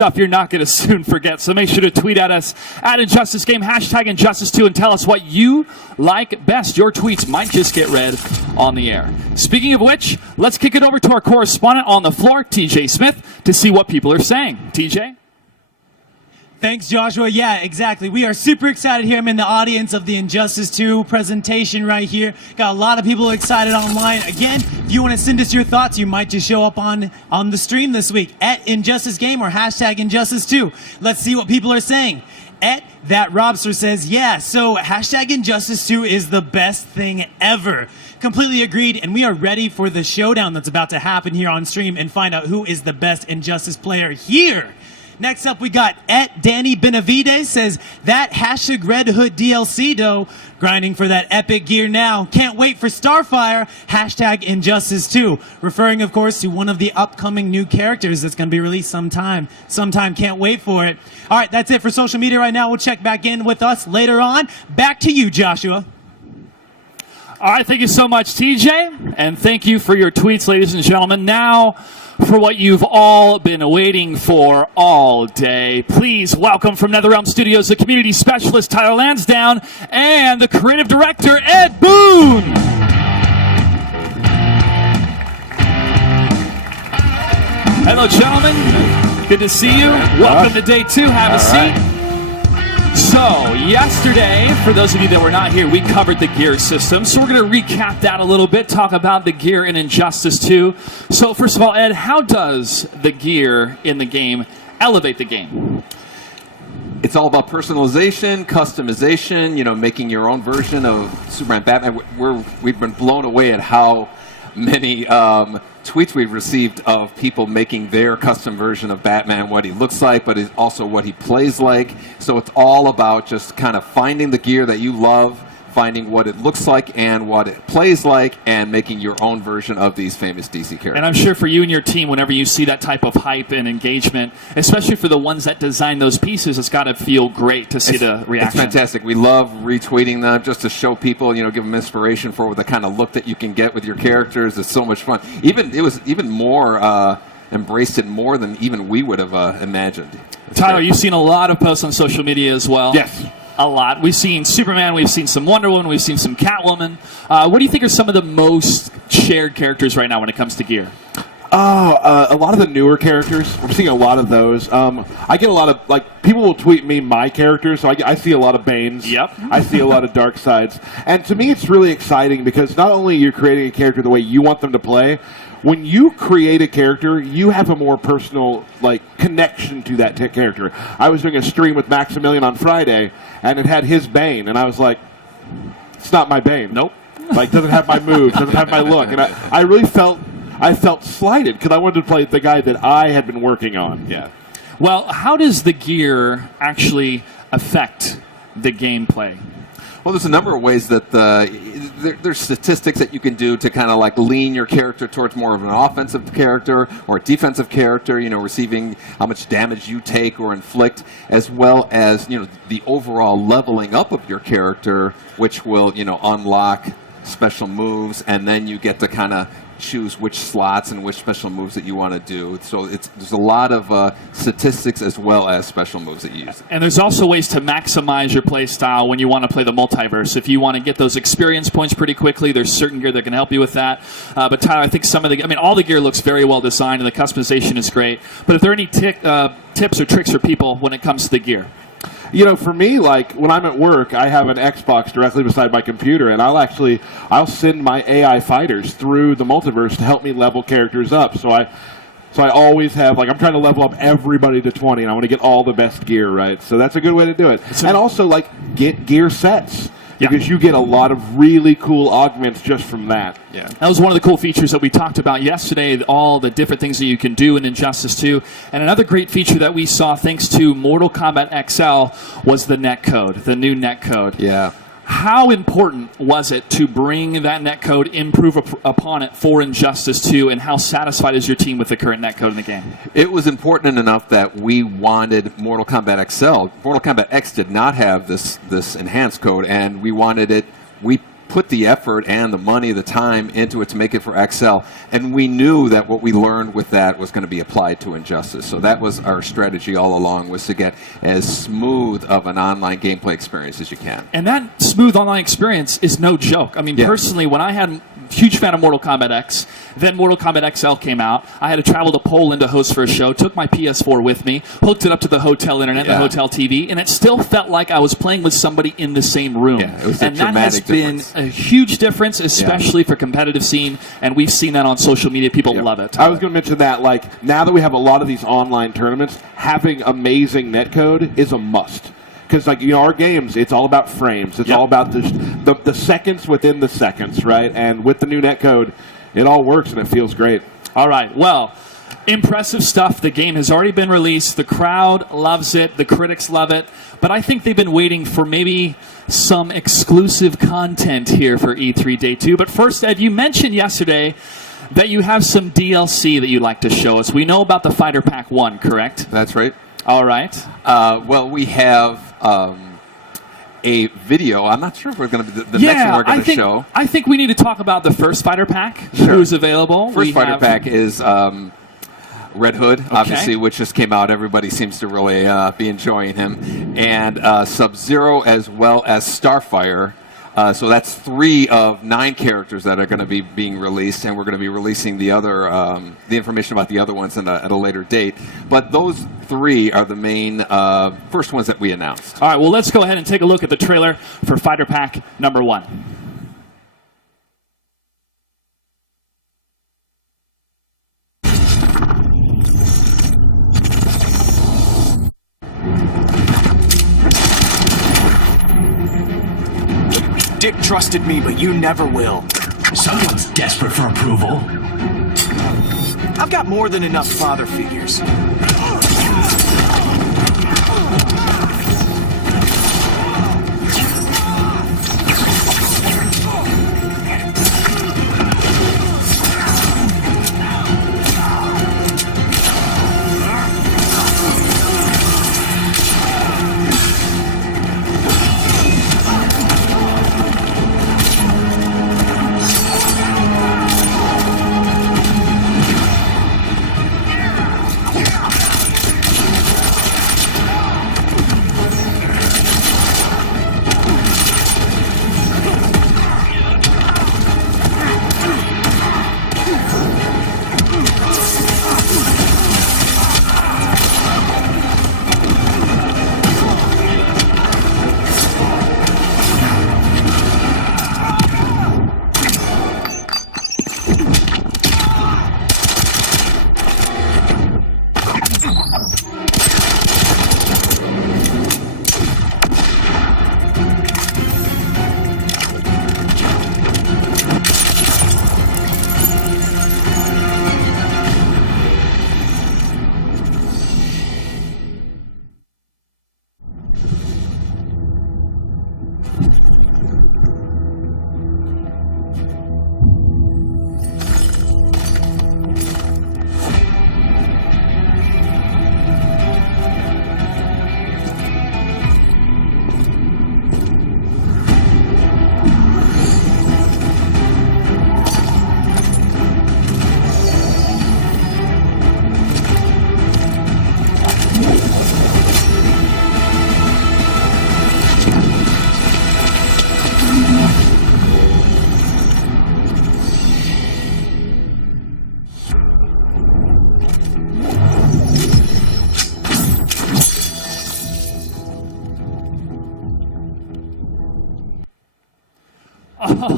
stuff you're not going to soon forget. So make sure to tweet at us at Injustice Game, hashtag Injustice2, and tell us what you like best. Your tweets might just get read on the air. Speaking of which, let's kick it over to our correspondent on the floor, TJ Smith, to see what people are saying. TJ? Thanks, Joshua. Yeah, exactly. We are super excited here. I'm in the audience of the Injustice 2 presentation right here. Got a lot of people excited online. Again, if you want to send us your thoughts, you might just show up on the stream this week at Injustice Game or hashtag Injustice 2. Let's see what people are saying. At That Robster says, yeah, so hashtag Injustice 2 is the best thing ever. Completely agreed, and we are ready for the showdown that's about to happen here on stream and find out who is the best Injustice player here. Next up, we got at Danny Benavides says, that hashtag Red Hood DLC, though, grinding for that epic gear now. Can't wait for Starfire, hashtag Injustice 2. Referring, of course, to one of the upcoming new characters that's going to be released sometime. Can't wait for it. All right, that's it for social media right now. We'll check back in with us later on. Back to you, Joshua. All right, thank you so much, TJ. And thank you for your tweets, ladies and gentlemen. Now, for what you've all been waiting for all day. Please welcome from NetherRealm Studios the community specialist Tyler Lansdowne and the creative director Ed Boon. Hello, gentlemen. Good to see you. Welcome to day 2. Have a seat. So, yesterday, for those of you that were not here, we covered the gear system. So we're going to recap that a little bit, talk about the gear in Injustice 2. So, first of all, Ed, how does the gear in the game elevate the game? It's all about personalization, customization, you know, making your own version of Superman, Batman. We've been blown away at how many tweets we've received of people making their custom version of Batman, what he looks like, but also what he plays like. So it's all about just kind of finding the gear that you love, finding what it looks like and what it plays like, and making your own version of these famous DC characters. And I'm sure for you and your team, whenever you see that type of hype and engagement, especially for the ones that design those pieces, it's got to feel great to see the reaction. It's fantastic. We love retweeting them just to show people, you know, give them inspiration for the kind of look that you can get with your characters. It's so much fun. It was even more embraced it more than even we would have imagined. Tyler, you've seen a lot of posts on social media as well. Yes. A lot. We've seen Superman, we've seen some Wonder Woman, we've seen some Catwoman. What do you think are some of the most shared characters right now when it comes to gear? A lot of the newer characters. We're seeing a lot of those. I get a lot of, like, people will tweet me my characters, so I see a lot of Banes. Yep. I see a lot of Darksides. And to me, it's really exciting because not only you're creating a character the way you want them to play, when you create a character, you have a more personal, like, connection to that character. I was doing a stream with Maximilian on Friday, and it had his Bane, and I was like, it's not my Bane. Nope. Like, doesn't have my moves, doesn't have my look. And I really felt slighted because I wanted to play the guy that I had been working on. Yeah. Well, how does the gear actually affect the gameplay? Well, there's a number of ways that there's statistics that you can do to kind of like lean your character towards more of an offensive character or a defensive character, you know, receiving how much damage you take or inflict, as well as, you know, the overall leveling up of your character, which will, you know, unlock special moves, and then you get to kind of choose which slots and which special moves that you want to do. So there's a lot of statistics as well as special moves that you use. And there's also ways to maximize your play style when you want to play the multiverse. If you want to get those experience points pretty quickly, there's certain gear that can help you with that. But Tyler, I think all the gear looks very well designed and the customization is great. But if there are any tips or tricks for people when it comes to the gear? You know, for me, like, when I'm at work, I have an Xbox directly beside my computer, and I'll send my AI fighters through the multiverse to help me level characters up. So I always have, like, I'm trying to level up everybody to 20, and I want to get all the best gear, right? So that's a good way to do it. And also, like, get gear sets. Yeah. Because you get a lot of really cool augments just from that. Yeah, that was one of the cool features that we talked about yesterday, all the different things that you can do in Injustice 2. And another great feature that we saw thanks to Mortal Kombat XL was the netcode, the new netcode. Yeah. How important was it to bring that netcode, improve upon it for Injustice 2, and how satisfied is your team with the current netcode in the game? It was important enough that we wanted Mortal Kombat XL. Mortal Kombat X did not have this enhanced code, and we wanted it. We put the effort and the money, the time into it to make it for XL, and we knew that what we learned with that was going to be applied to Injustice. So that was our strategy all along, was to get as smooth of an online gameplay experience as you can. And that smooth online experience is no joke. I mean, personally, when I had huge fan of Mortal Kombat X, then Mortal Kombat XL came out. I had to travel to Poland to host for a show, took my PS4 with me, hooked it up to the hotel internet, the hotel TV, and it still felt like I was playing with somebody in the same room. Yeah, it was and that has been a huge difference, especially for competitive scene, and we've seen that on social media. People love it. I was going to mention that, like, now that we have a lot of these online tournaments, having amazing netcode is a must. Because, like, our games, it's all about frames. It's all about the seconds within the seconds, right? And with the new netcode, it all works and it feels great. All right. Well, impressive stuff. The game has already been released. The crowd loves it. The critics love it. But I think they've been waiting for maybe some exclusive content here for E3 Day 2. But first, Ed, you mentioned yesterday that you have some DLC that you'd like to show us. We know about the Fighter Pack 1, correct? That's right. All right. Well, we have a video. I'm not sure if we're going to be the next one we're going to show. I think we need to talk about the first Fighter Pack, who's available. First Fighter Pack is Red Hood, obviously, which just came out. Everybody seems to really be enjoying him. And Sub-Zero as well as Starfire. So that's 3 of 9 characters that are going to be being released, and we're going to be releasing the other, the information about the other ones at a later date. But those 3 are the main first ones that we announced. All right, well, let's go ahead and take a look at the trailer for Fighter Pack number 1. Dick trusted me, but you never will. Someone's desperate for approval. I've got more than enough father figures.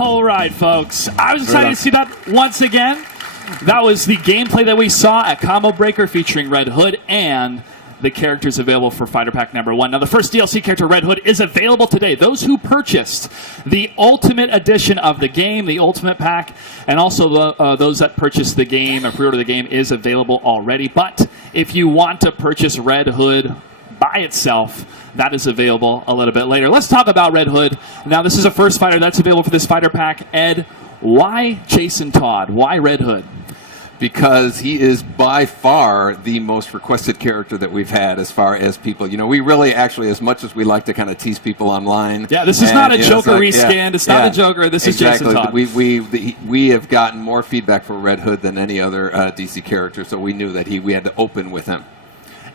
All right, folks. I was excited to see that once again. That was the gameplay that we saw at Combo Breaker featuring Red Hood and the characters available for Fighter Pack number 1. Now, the first DLC character, Red Hood, is available today. Those who purchased the Ultimate Edition of the game, the Ultimate Pack, and also those that purchased the game or pre-order the game is available already. But if you want to purchase Red Hood by itself, that is available a little bit later. Let's talk about Red Hood. Now, this is a first fighter that's available for this Fighter Pack. Ed, why Jason Todd? Why Red Hood? because he is by far the most requested character that we've had as far as people. We really actually, as much as we like to kind of tease people online. Yeah, this is not a Joker reskin. It's not a Joker. This is Jason Todd. We have gotten more feedback for Red Hood than any other DC character, so we knew that we had to open with him.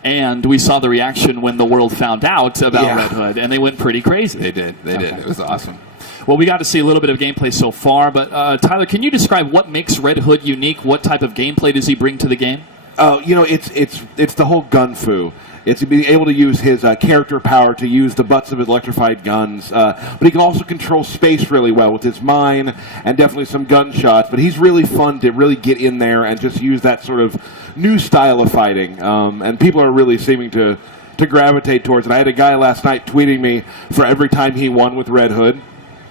And we saw the reaction when the world found out about Red Hood, and they went pretty crazy. They did. It was awesome. Well, we got to see a little bit of gameplay so far, but Tyler, can you describe what makes Red Hood unique? What type of gameplay does he bring to the game? It's the whole gun fu. It's being able to use his character power to use the butts of his electrified guns, but he can also control space really well with his mine and definitely some gunshots. But he's really fun to really get in there and just use that sort of new style of fighting, and people are really seeming to gravitate towards it. I had a guy last night tweeting me for every time he won with Red Hood.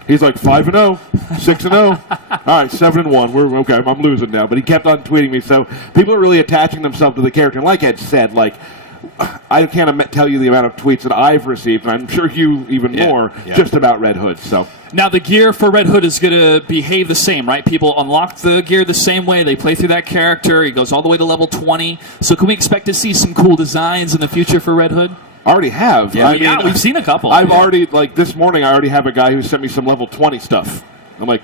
He's like 5-0, 6-0. All right, 7-1. We're okay. I'm losing now, but he kept on tweeting me. So people are really attaching themselves to the character. And like Ed said, I can't tell you the amount of tweets that I've received, and I'm sure you even more, just about Red Hood. So now the gear for Red Hood is going to behave the same, right? People unlock the gear the same way. They play through that character. He goes all the way to level 20. So can we expect to see some cool designs in the future for Red Hood? Already have. Yeah, we've seen a couple. I've already, this morning, I already have a guy who sent me some level 20 stuff. I'm like,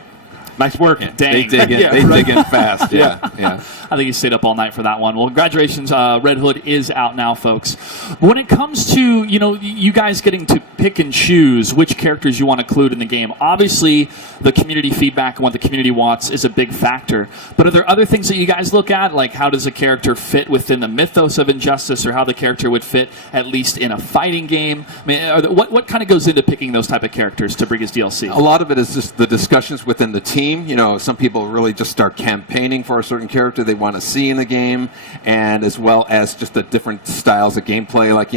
nice work. Dang. They dig in. Dig in fast. Yeah. I think you stayed up all night for that one. Well, congratulations. Red Hood is out now, folks. When it comes to, you guys getting to pick and choose which characters you want to include in the game, obviously the community feedback and what the community wants is a big factor. But are there other things that you guys look at, like how does a character fit within the mythos of Injustice, or how the character would fit at least in a fighting game? I mean, what kind of goes into picking those type of characters to bring as DLC? A lot of it is just the discussions within the team. Some people really just start campaigning for a certain character they want to see in the game, and as well as just the different styles of gameplay. Like,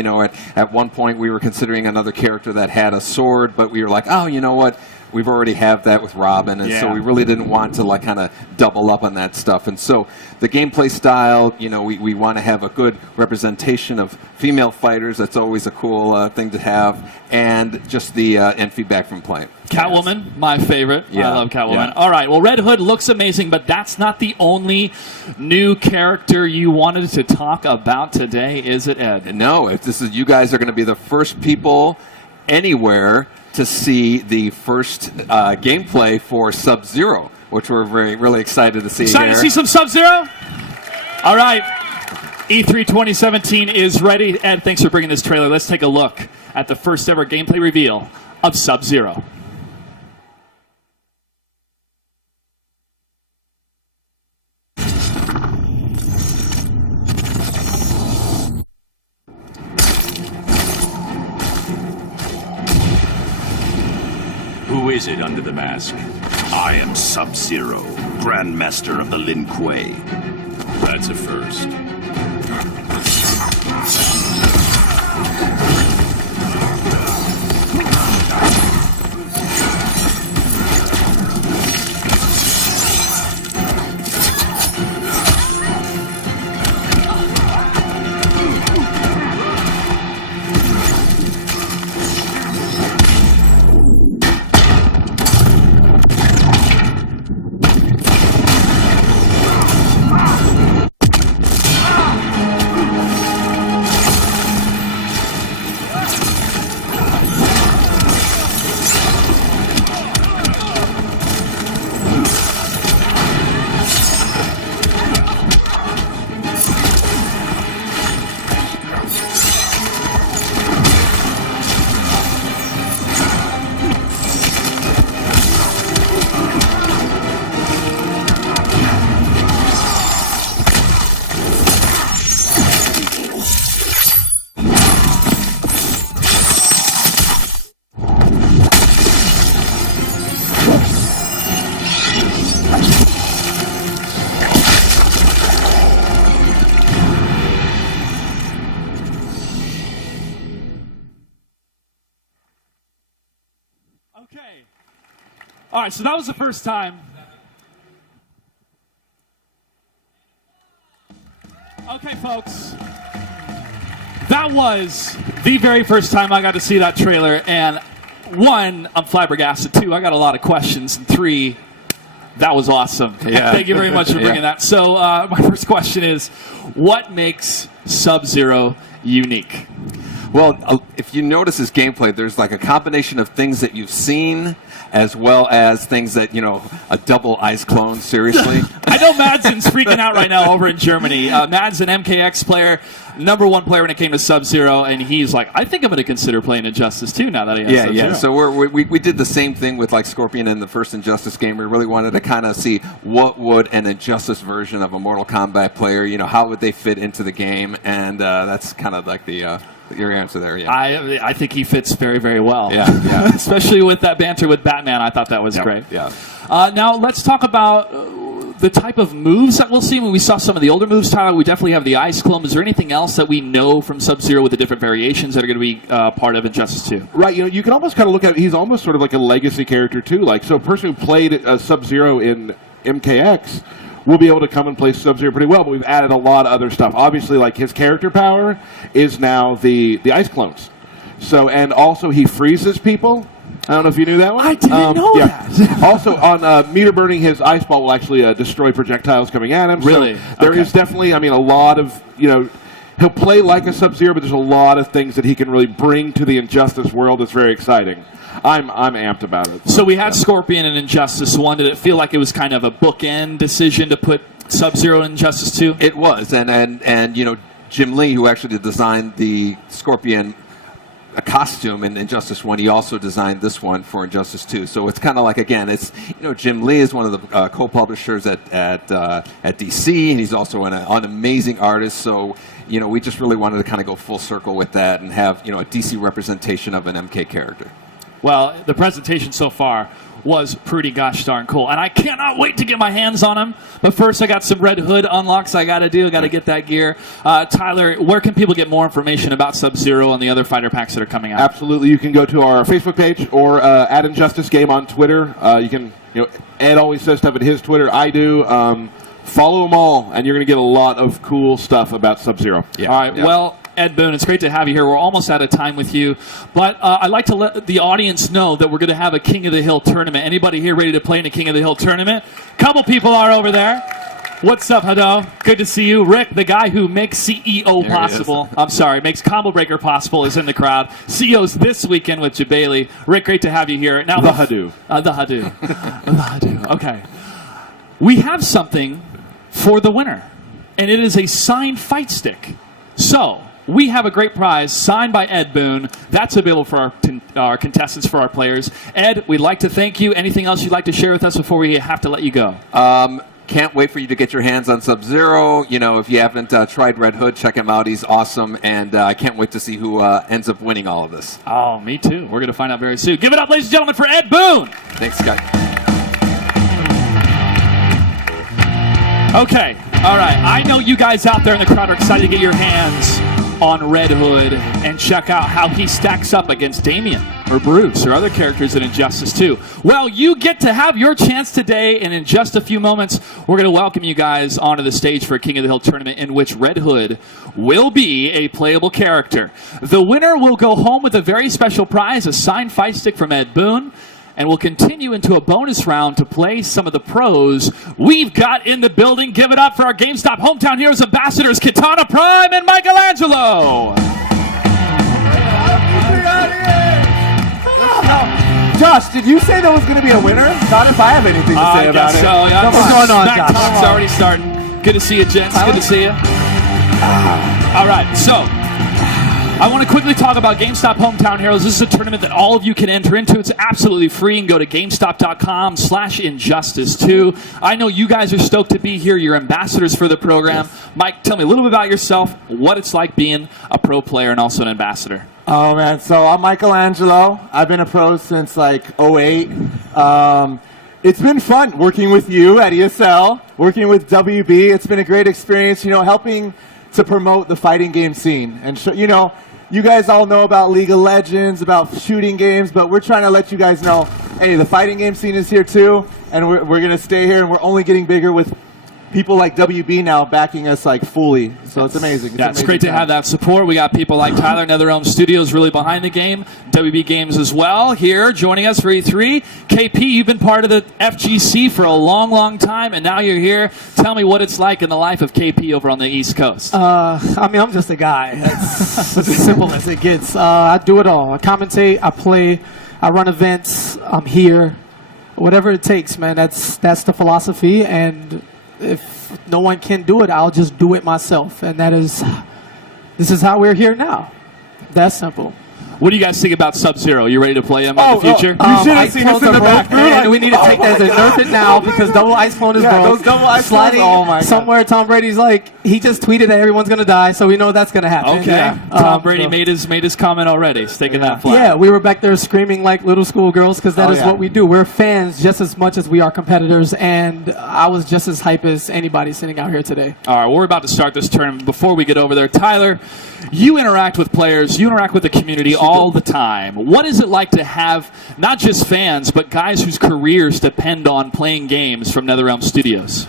at one point we were considering another character that had a sword, but we were like, oh, you know what? We've already have that with Robin, and so we really didn't want to kind of double up on that stuff. And so the gameplay style, we want to have a good representation of female fighters. That's always a cool thing to have, and just the and feedback from play. Catwoman, my favorite. Yeah. I love Catwoman. Yeah. All right, well, Red Hood looks amazing, but that's not the only new character you wanted to talk about today, is it, Ed? No, you guys are going to be the first people anywhere to see the first gameplay for Sub-Zero, which we're really excited to see. Excited to see some Sub-Zero? All right. E3 2017 is ready. Ed, thanks for bringing this trailer. Let's take a look at the first ever gameplay reveal of Sub-Zero. Who is it under the mask? I am Sub-Zero, Grandmaster of the Lin Kuei. That's a first. Okay. All right, so that was the first time. Okay, folks. That was the very first time I got to see that trailer, and one, I'm flabbergasted. Two, I got a lot of questions, and three, That was awesome. Yeah. Thank you very much for bringing that. So my first question is, what makes Sub-Zero unique? Well, if you notice his gameplay, there's like a combination of things that you've seen as well as things that, a double ice clone, seriously. I know Madsen's freaking out right now over in Germany. Mad's an MKX player, #1 player when it came to Sub-Zero, and he's like, I think I'm going to consider playing Injustice 2 now that he has Sub-Zero. Yeah. So we did the same thing with like Scorpion in the first Injustice game. We really wanted to kind of see what would an Injustice version of a Mortal Kombat player, how would they fit into the game, and that's kind of like your answer there, yeah. I think he fits very, very well. Yeah. Especially with that banter with Batman. I thought that was great. Yeah. Now, let's talk about the type of moves that we'll see. When we saw some of the older moves, Tyler, we definitely have the Ice Clone. Is there anything else that we know from Sub-Zero with the different variations that are going to be part of Injustice 2? Right, you can almost kind of look at it, he's almost sort of like a legacy character, too. Like, so a person who played Sub-Zero in MKX will be able to come and play Sub-Zero pretty well, but we've added a lot of other stuff. Obviously, like, his character power is now the Ice Clones. So, and also he freezes people. I don't know if you knew that one. I didn't know that. Also, on meter burning, his ice ball will actually destroy projectiles coming at him. Really? So there is definitely, a lot of, he'll play like a Sub-Zero, but there's a lot of things that he can really bring to the Injustice world that's very exciting. I'm amped about it. So we had Scorpion in Injustice 1. Did it feel like it was kind of a bookend decision to put Sub-Zero in Injustice 2? It was, and Jim Lee, who actually designed the Scorpion costume in Injustice 1, he also designed this one for Injustice 2. So it's kind of like, again, it's, Jim Lee is one of the co-publishers at DC, and he's also an amazing artist. So, we just really wanted to kind of go full circle with that and have, a DC representation of an MK character. Well, the presentation so far was pretty gosh darn cool, and I cannot wait to get my hands on them. But first, I got some Red Hood unlocks I got to do. Got to get that gear. Tyler, where can people get more information about Sub-Zero and the other fighter packs that are coming out? Absolutely, you can go to our Facebook page or at Injustice Game on Twitter. You can, Ed always says stuff at his Twitter. I do. Follow them all, and you're going to get a lot of cool stuff about Sub-Zero. Yeah. All right. Yeah. Well, Ed Boon, it's great to have you here. We're almost out of time with you, but I'd like to let the audience know that we're going to have a King of the Hill tournament. Anybody here ready to play in a King of the Hill tournament? Couple people are over there. What's up, Hado? Good to see you. Rick, the guy who makes CEO possible. I'm sorry, makes Combo Breaker possible, is in the crowd. CEO's this weekend with Jabali. Rick, great to have you here. Now, the Hado. The Hado. The Hado. Okay. We have something for the winner, and it is a signed fight stick. So, we have a great prize signed by Ed Boon. That's available for our contestants, for our players. Ed, we'd like to thank you. Anything else you'd like to share with us before we have to let you go? Can't wait for you to get your hands on Sub-Zero. If you haven't tried Red Hood, check him out. He's awesome, and I can't wait to see who ends up winning all of this. Oh, me too. We're going to find out very soon. Give it up, ladies and gentlemen, for Ed Boon. Thanks, Scott. Okay. All right. I know you guys out there in the crowd are excited to get your hands on Red Hood and check out how he stacks up against Damien or Bruce or other characters in Injustice 2. Well, you get to have your chance today, and in just a few moments, we're going to welcome you guys onto the stage for a King of the Hill tournament in which Red Hood will be a playable character. The winner will go home with a very special prize, a signed fight stick from Ed Boon, and we'll continue into a bonus round to play some of the pros we've got in the building. Give it up for our GameStop Hometown Heroes ambassadors, Katana Prime and Michelangelo. Josh, did you say there was going to be a winner? Not if I have anything to say about it. So, yeah. What's going on, Smack Josh? Talk's already starting. Good to see you, gents. Good to see you. All right, so I want to quickly talk about GameStop Hometown Heroes. This is a tournament that all of you can enter into. It's absolutely free. You can go to GameStop.com/Injustice2. I know you guys are stoked to be here. You're ambassadors for the program. Yes. Mike, tell me a little bit about yourself, what it's like being a pro player and also an ambassador. Oh, man. So I'm Michelangelo. I've been a pro since, like, 2008. It's been fun working with you at ESL, working with WB. It's been a great experience, helping to promote the fighting game scene. And, you guys all know about League of Legends, about shooting games, but we're trying to let you guys know, hey, the fighting game scene is here too, and we're going to stay here, and we're only getting bigger with people like WB now backing us like fully. So it's amazing. Yeah, it's great to have that support. We got people like Tyler, NetherRealm Studios, really behind the game. WB Games as well here joining us for E3. KP, you've been part of the FGC for a long, long time, and now you're here. Tell me what it's like in the life of KP over on the East Coast. I mean, I'm just a guy. It's as simple as it gets. I do it all. I commentate, I play, I run events, I'm here. Whatever it takes, man. That's the philosophy, and if no one can do it, I'll just do it myself. And this is how we're here now. That's simple. What do you guys think about Sub-Zero? You ready to play him in the future? You should have seen us in the back. And we need to take that as a nerf it now because double ice clone is broke. Those double ice sliding clones, oh my God. somewhere. Tom Brady's like, he just tweeted that everyone's going to die, so we know that's going to happen. Okay. Yeah. Tom Brady made his comment already. He's taking that flag. Yeah, we were back there screaming like little schoolgirls because that is yeah. what we do. We're fans just as much as we are competitors, and I was just as hype as anybody sitting out here today. All right, well, we're about to start this tournament. Before we get over there, Tyler, you interact with players, you interact with the community all the time. What is it like to have not just fans, but guys whose careers depend on playing games from NetherRealm Studios?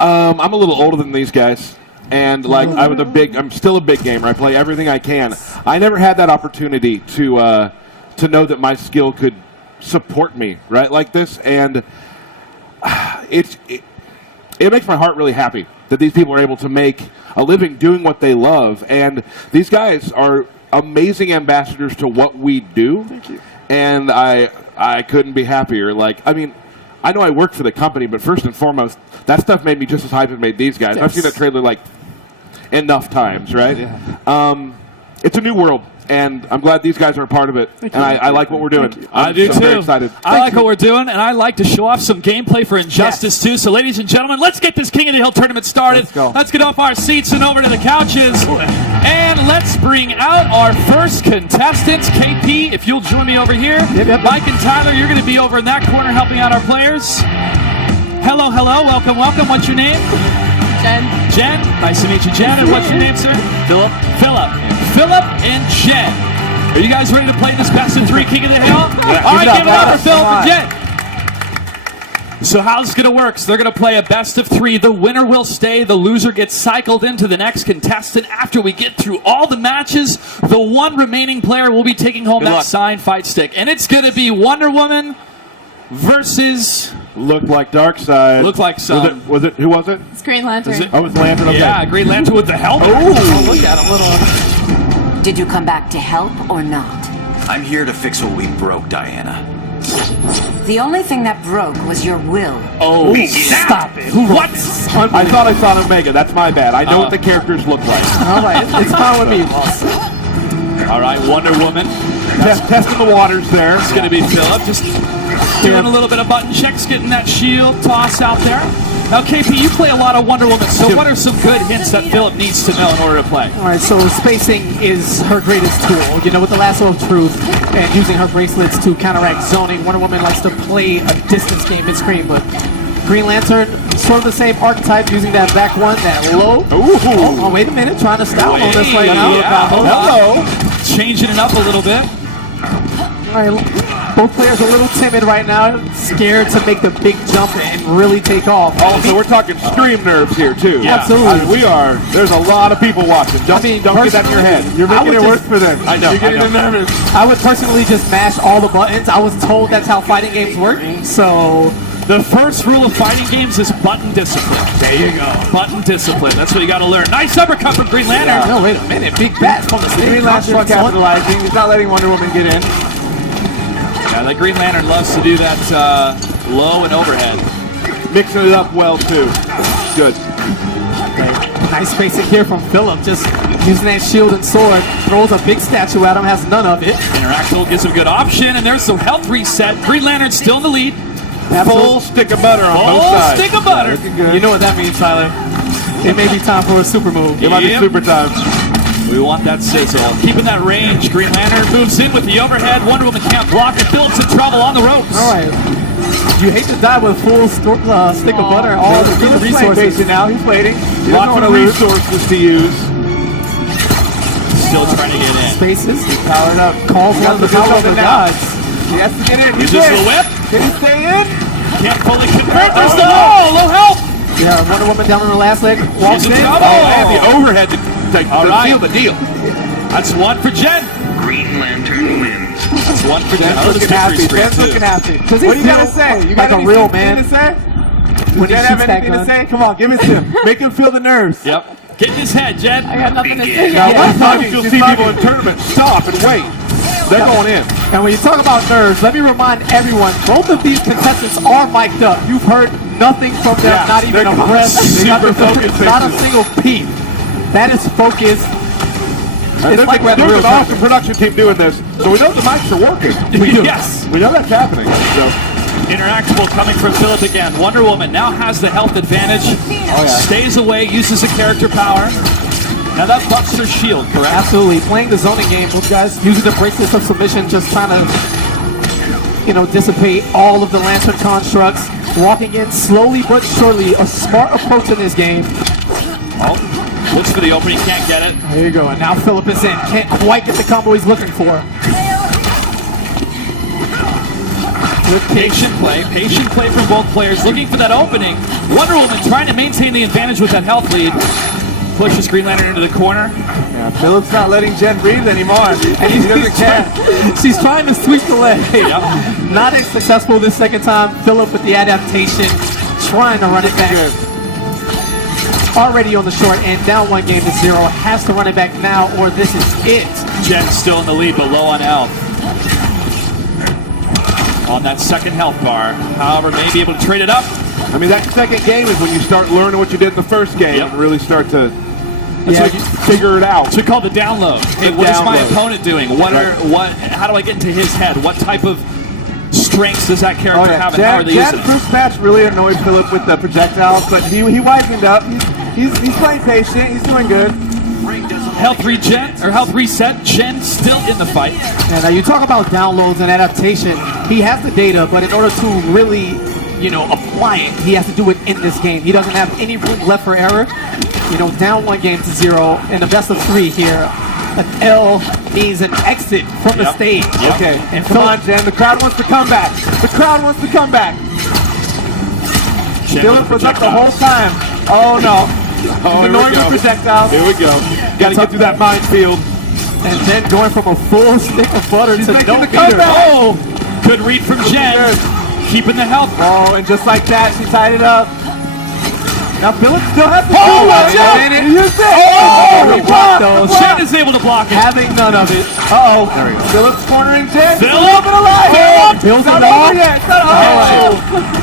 I'm a little older than these guys, and like I'm still a big gamer. I play everything I can. I never had that opportunity to know that my skill could support me right like this, and it makes my heart really happy that these people are able to make a living doing what they love, and these guys are amazing ambassadors to what we do. Thank you. And I couldn't be happier. Like, I mean, I know I work for the company, but first and foremost, that stuff made me just as hype as it made these guys. Yes. I've seen that trailer like enough times, right? Yeah. It's a new world, and I'm glad these guys are a part of it. And I like what we're doing. I do so too. Very excited. I like what we're doing, and I like to show off some gameplay for Injustice too. So, ladies and gentlemen, let's get this King of the Hill tournament started. Let's go. Let's get off our seats and over to the couches, and let's bring out our first contestants. KP, if you'll join me over here. Yep. Mike and Tyler, you're going to be over in that corner helping out our players. Hello, welcome. What's your name? Jen. Nice to meet you, Jen. And what's your name, sir? Philip and Jen. Are you guys ready to play this best of three King of the Hill? All right, give it up for Philip and Jen. So how's this going to work? So they're going to play a best of three. The winner will stay. The loser gets cycled into the next contestant. After we get through all the matches, the one remaining player will be taking home that signed fight stick. And it's going to be Wonder Woman versus... Looked like Darkseid. Looked like some... Was it? Who was it? It's Green Lantern. Oh, it was Lantern. Okay. Yeah, Green Lantern with the helmet. Oh, look at him. Did you come back to help or not? I'm here to fix what we broke, Diana. The only thing that broke was your will. Oh, stop it. What? I thought I saw an Omega. That's my bad. I know what the characters look like. All right, it's fine with me, boss. All right, Wonder Woman. Testing the waters there. It's going to be Philip. Just doing a little bit of button checks, getting that shield toss out there. Now, KP, you play a lot of Wonder Woman, so what are some good hints that Philip needs to know in order to play? All right, so spacing is her greatest tool. You know, with the Lasso of Truth and using her bracelets to counteract zoning, Wonder Woman likes to play a distance game mid-screen, but Green Lantern, sort of the same archetype, using that back one, that low. Oh, wait a minute, trying to style on this right now. Yeah, Hello. Changing it up a little bit. All right, both players are a little timid right now, scared to make the big jump and really take off. Oh, so we're talking stream nerves here, too. Yeah. Absolutely. We are. There's a lot of people watching. Don't get that in your head. You're making it work for them. I know. You're getting them nervous. I would personally just mash all the buttons. I was told that's how fighting games work, so... The first rule of fighting games is button discipline. There you go. Button discipline. That's what you got to learn. Nice uppercut from Green Lantern. No, wait a minute. Big bats from the stage. Green Lantern's capitalizing. He's not letting Wonder Woman get in. Yeah, the Green Lantern loves to do that low and overhead. Mixing it up well, too. Good. Nice spacing here from Philip. Just using that shield and sword. Throws a big statue at him. Has none of it. Interactable gives him a good option. And there's some health reset. Green Lantern still in the lead. Full stick of butter on both sides. Stick of butter. You know what that means, Tyler. It may be time for a super move. It might be super time. We want that sizzle. Keeping that range. Green Lantern moves in with the overhead. Wonder Woman can't block it. Phillips in trouble on the ropes. All right. You hate to die with full stick of butter. All the resources. Now he's waiting. Lots of resources to use. Still trying to get in. Spaces. Powered up. Calls on the power of the gods. He has to get in. Uses the whip. Can he stay in? Can't fully convert. There's the low health. Yeah, Wonder Woman down on her last leg. Walks She's in. in trouble. And the overhead All right. seal the deal. That's one for Jen. Green Lantern wins. That's one for Jen. Jen's looking happy. Jen's looking happy. Does he What do you gotta feel say? You like got a real anything man? to say? When he Jen have shoots that anything to gun? say? Come on, give it to him. Make him feel the nerves. Yep. Get in his head, Jen. I got nothing to say. Now, Yeah. sometimes you'll see people in tournaments stop and wait. They're going in. And when you talk about nerves, let me remind everyone, both of these contestants are mic'd up. You've heard nothing from them, Yeah, not even they're a breath, super focused not a faces. single peep. That is focus. And It's like we're at the there's real an awesome production team doing this, so we know the mics are working. Yes. We know that's happening. So. Interactable coming from Philip again. Wonder Woman now has the health advantage. Stays away, uses the character power. Now that buffs her shield, correct? Absolutely. Playing the zoning game, those guys using the bracelets of submission, just trying to, dissipate all of the Lantern constructs. Walking in slowly but surely, a smart approach in this game. Oh, looks for the opening, can't get it. There you go. And now Philip is in. Can't quite get the combo he's looking for. Good patient play from both players, looking for that opening. Wonder Woman trying to maintain the advantage with that health lead. Pushes Green Lantern into the corner. Yeah, Philip's not letting Jen breathe anymore. And he doesn't care. She's trying to sweep the leg. Yep. Not as successful this second time. Philip with the adaptation, trying to run it back. Already on the short end, down 1-0. Has to run it back now, or this is it. Jen still in the lead, but low on health. On that second health bar. However, may be able to trade it up. I mean, that second game is when you start learning what you did in the first game Yep. and really start to Yeah. figure it out. So called the download. Hey, The what is my download. opponent doing? How do I get into his head? What type of strengths does that Oh, character yeah. have and how are they Jen's using it? first match really annoyed Philip with the projectiles, but he wisened up. He's playing patient. He's doing good. Health reset. Jen still in the fight. And now you talk about downloads and adaptation. He has the data, but in order to really, apply it, he has to do it in this game. He doesn't have any room left for error. Down 1-0 in the best of 3 here. An L means an exit from the stage. Yep. Okay, And come on, Jen. The crowd wants to come back. The crowd wants to come back. Jen Philip with was up the projectiles. whole time. Oh no. Oh, here we Annoying go. with projectiles. Here we go. Got to get through that minefield. And then going from a full stick of butter to making no the beater. comeback. Oh, good read from Jen. Keeping the health. Oh, and just like that, she tied it up. Now Philip still has to Oh, watch out. He used it. Oh, he blocked blocked. those. Jen is able to block it. Having none of it. Uh-oh. Philip's cornering Jen. Philip. He's a little bit alive. Builds It's it not over off. yet. It's not over.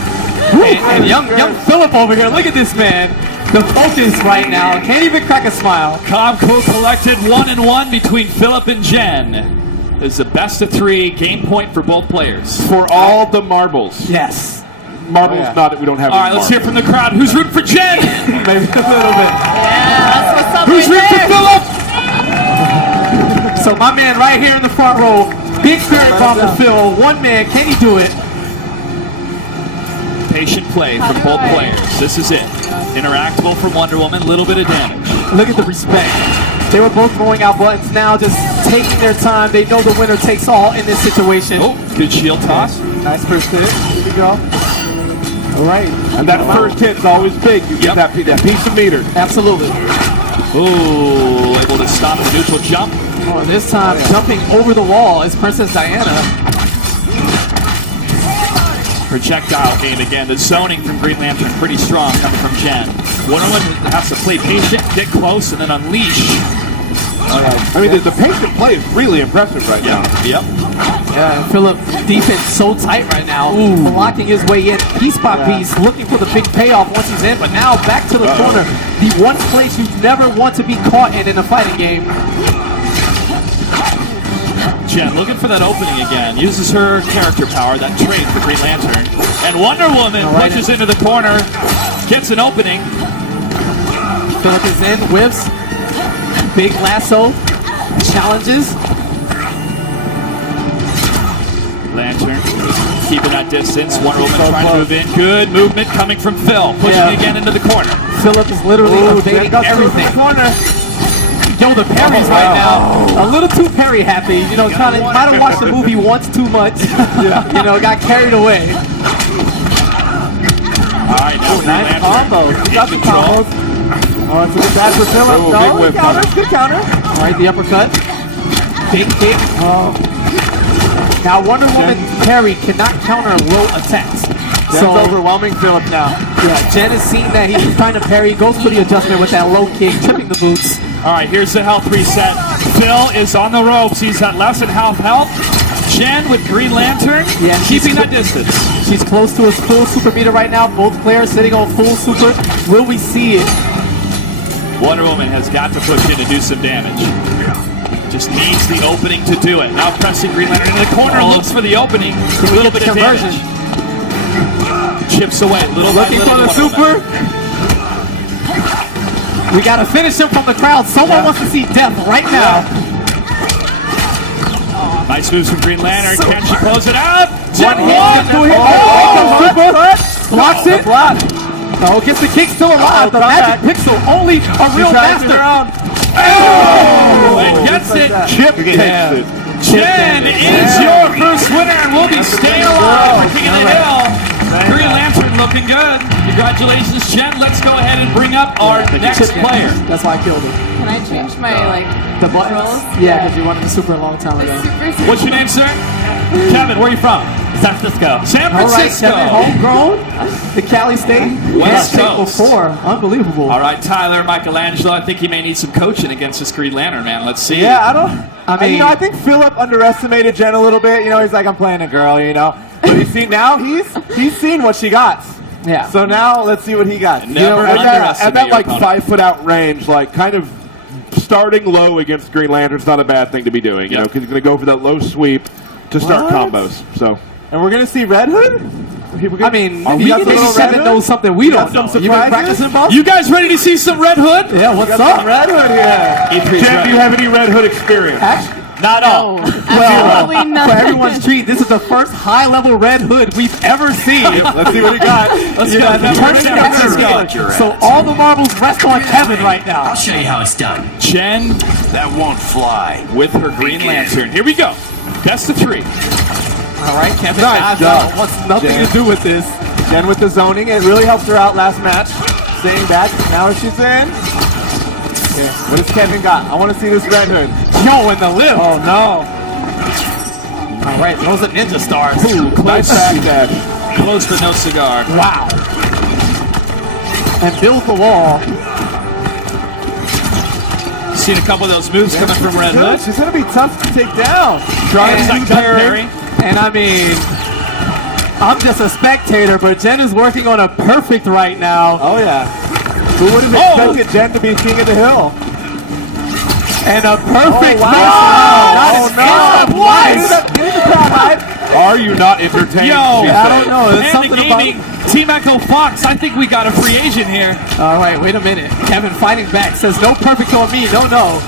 And young Philip over here, look at this man. The focus right now. Can't even crack a smile. Comco collected 1-1 between Philip and Jen. This is a best of 3 game point for both players. For all the marbles. Yes. Marbles, Oh, yeah. not that we don't have All any right, let's hear marbles. from the crowd. Who's rooting for Jen? Maybe a little bit. Who's rooting for Philip? So my man right here in the front row, big spirit bomb to Phil. One man, can he do it? Patient play from both players. This is it. Interactable from Wonder Woman, little bit of damage. Look at the respect. They were both throwing out buttons now, just taking their time. They know the winner takes all in this situation. Oh, good shield toss. Nice first hit. Here we go. All right. And that first hit's always big. You get that piece of meter. Absolutely. Ooh, able to stop the neutral jump. Oh, this time jumping over the wall is Princess Diana. Projectile game again. The zoning from Green Lantern pretty strong coming from Jen. Wonder Woman has to play patient, get close, and then unleash. I mean, the patient play is really impressive right now. Yep. Yeah, and Philip, defense so tight right now. Blocking his way in piece by piece, looking for the big payoff once he's in. But now back to the corner. The one place you never want to be caught in a fighting game. Jen looking for that opening again. Uses her character power, that trait for Green Lantern. And Wonder Woman pushes into the corner. Gets an opening. Philip is in, whiffs. Big lasso. Challenges. Lantern keeping that distance. Wonder Woman trying to move in. Good movement coming from Phil. Pushing again into the corner. Philip is literally evading everything. Corner. Yo, the parries right now. A little too parry happy. Might have watched the movie once too much. Got carried away. All right, now Green Nice Lantern combos. in Got the control. combos. Oh, it's a good bad for Philip. Ooh, No, big good whip. counter. Good counter. All right, the uppercut. Big kick. Now, Wonder Woman parry cannot counter low attacks. Jen's overwhelming Philip now. Yeah, Jen has seen that he's trying to parry, goes for the adjustment with that low kick, tripping the boots. All right, here's the health reset. Phil is on the ropes. He's at less than half health. Jen with Green Lantern, Yeah, keeping that distance. She's close to his full super meter right now. Both players sitting on full super. Will we see it? Wonder Woman has got to push in to do some damage. Just needs the opening to do it. Now pressing Green Lantern into the corner, looks for the opening. A little bit of Conversion. damage. Chips away, little by Looking little. for the Wonder super. Woman. We gotta finish him from the crowd. Someone wants to see death right now. Nice moves from Green Lantern. Can she close it out? Jen One hit. won! Blocks it. Oh, gets the kick still alive. The magic pixel, only a real master. Oh! And gets it. Chip takes it. Jen is your first winner and will be staying alive for King of the Hill. Green Lantern looking good. Congratulations, Jen. Let's go ahead and bring up our next player. That's why I killed him. Can I change my The buttons? controls? Yeah, because you wanted the super a long time ago. Super What's your name, sir? Kevin, where are you from? San Francisco. San All right, Francisco. Kevin, homegrown. The Cali State. West State Coast. before. Unbelievable. All right, Tyler, Michelangelo. I think he may need some coaching against this Green Lantern, man. Let's see. Yeah, I mean- mean, I think Philip underestimated Jen a little bit. You know, he's like, I'm playing a girl, you know. But you see, now he's seen what she got. Yeah. So now let's see what he got. Never At underestimate that your like opponent. 5 foot out range, like kind of starting low against Green Lantern's not a bad thing to be doing, you know, because he's going to go for that low sweep to start What? combos. So And we're gonna see Red Hood. I mean, Are we maybe got some little Kevin Red knows something we We got don't know. some You been surprises? practicing, boss? You guys ready to see some Red Hood? Yeah, what's Got up? some Red Hood here. E3's Jen, do you ready. have any Red Hood experience? Not all. Well, Absolutely not. for everyone's treat, this is the first high-level Red Hood we've ever seen. Let's see what he got. Let's You go. guys have Kevin, heard Let's it. go. So all the marbles rest on Kevin right now. I'll show you how it's done. Jen That won't fly. with her Green Lantern. Here we go. Best of 3. All right, Kevin Nice dives job. out. Wants nothing Jen. to do with this. Jen with the zoning. It really helped her out last match. Staying back. Now she's in. Okay. What has Kevin got? I want to see this Red Hood. Yo, in the lift. Oh no. All right, those are ninja stars. Nice backdash. Close but no cigar. Wow. And build the wall. Seen a couple of those moves coming from Red Good. Hood. She's gonna be tough to take down. Trying to parry. And I mean, I'm just a spectator, but Jen is working on a perfect right now. Oh yeah. Who would have Oh. expected Jen to be king of the hill? And a perfect wow. match. Oh, no. Get in the crowd, Hyde. Are you not entertained? Yo, she I said. don't know. There's And something the about. gaming Team Echo Fox. I think we got a free agent here. All right, wait a minute. Kevin fighting back says no perfect on me. No.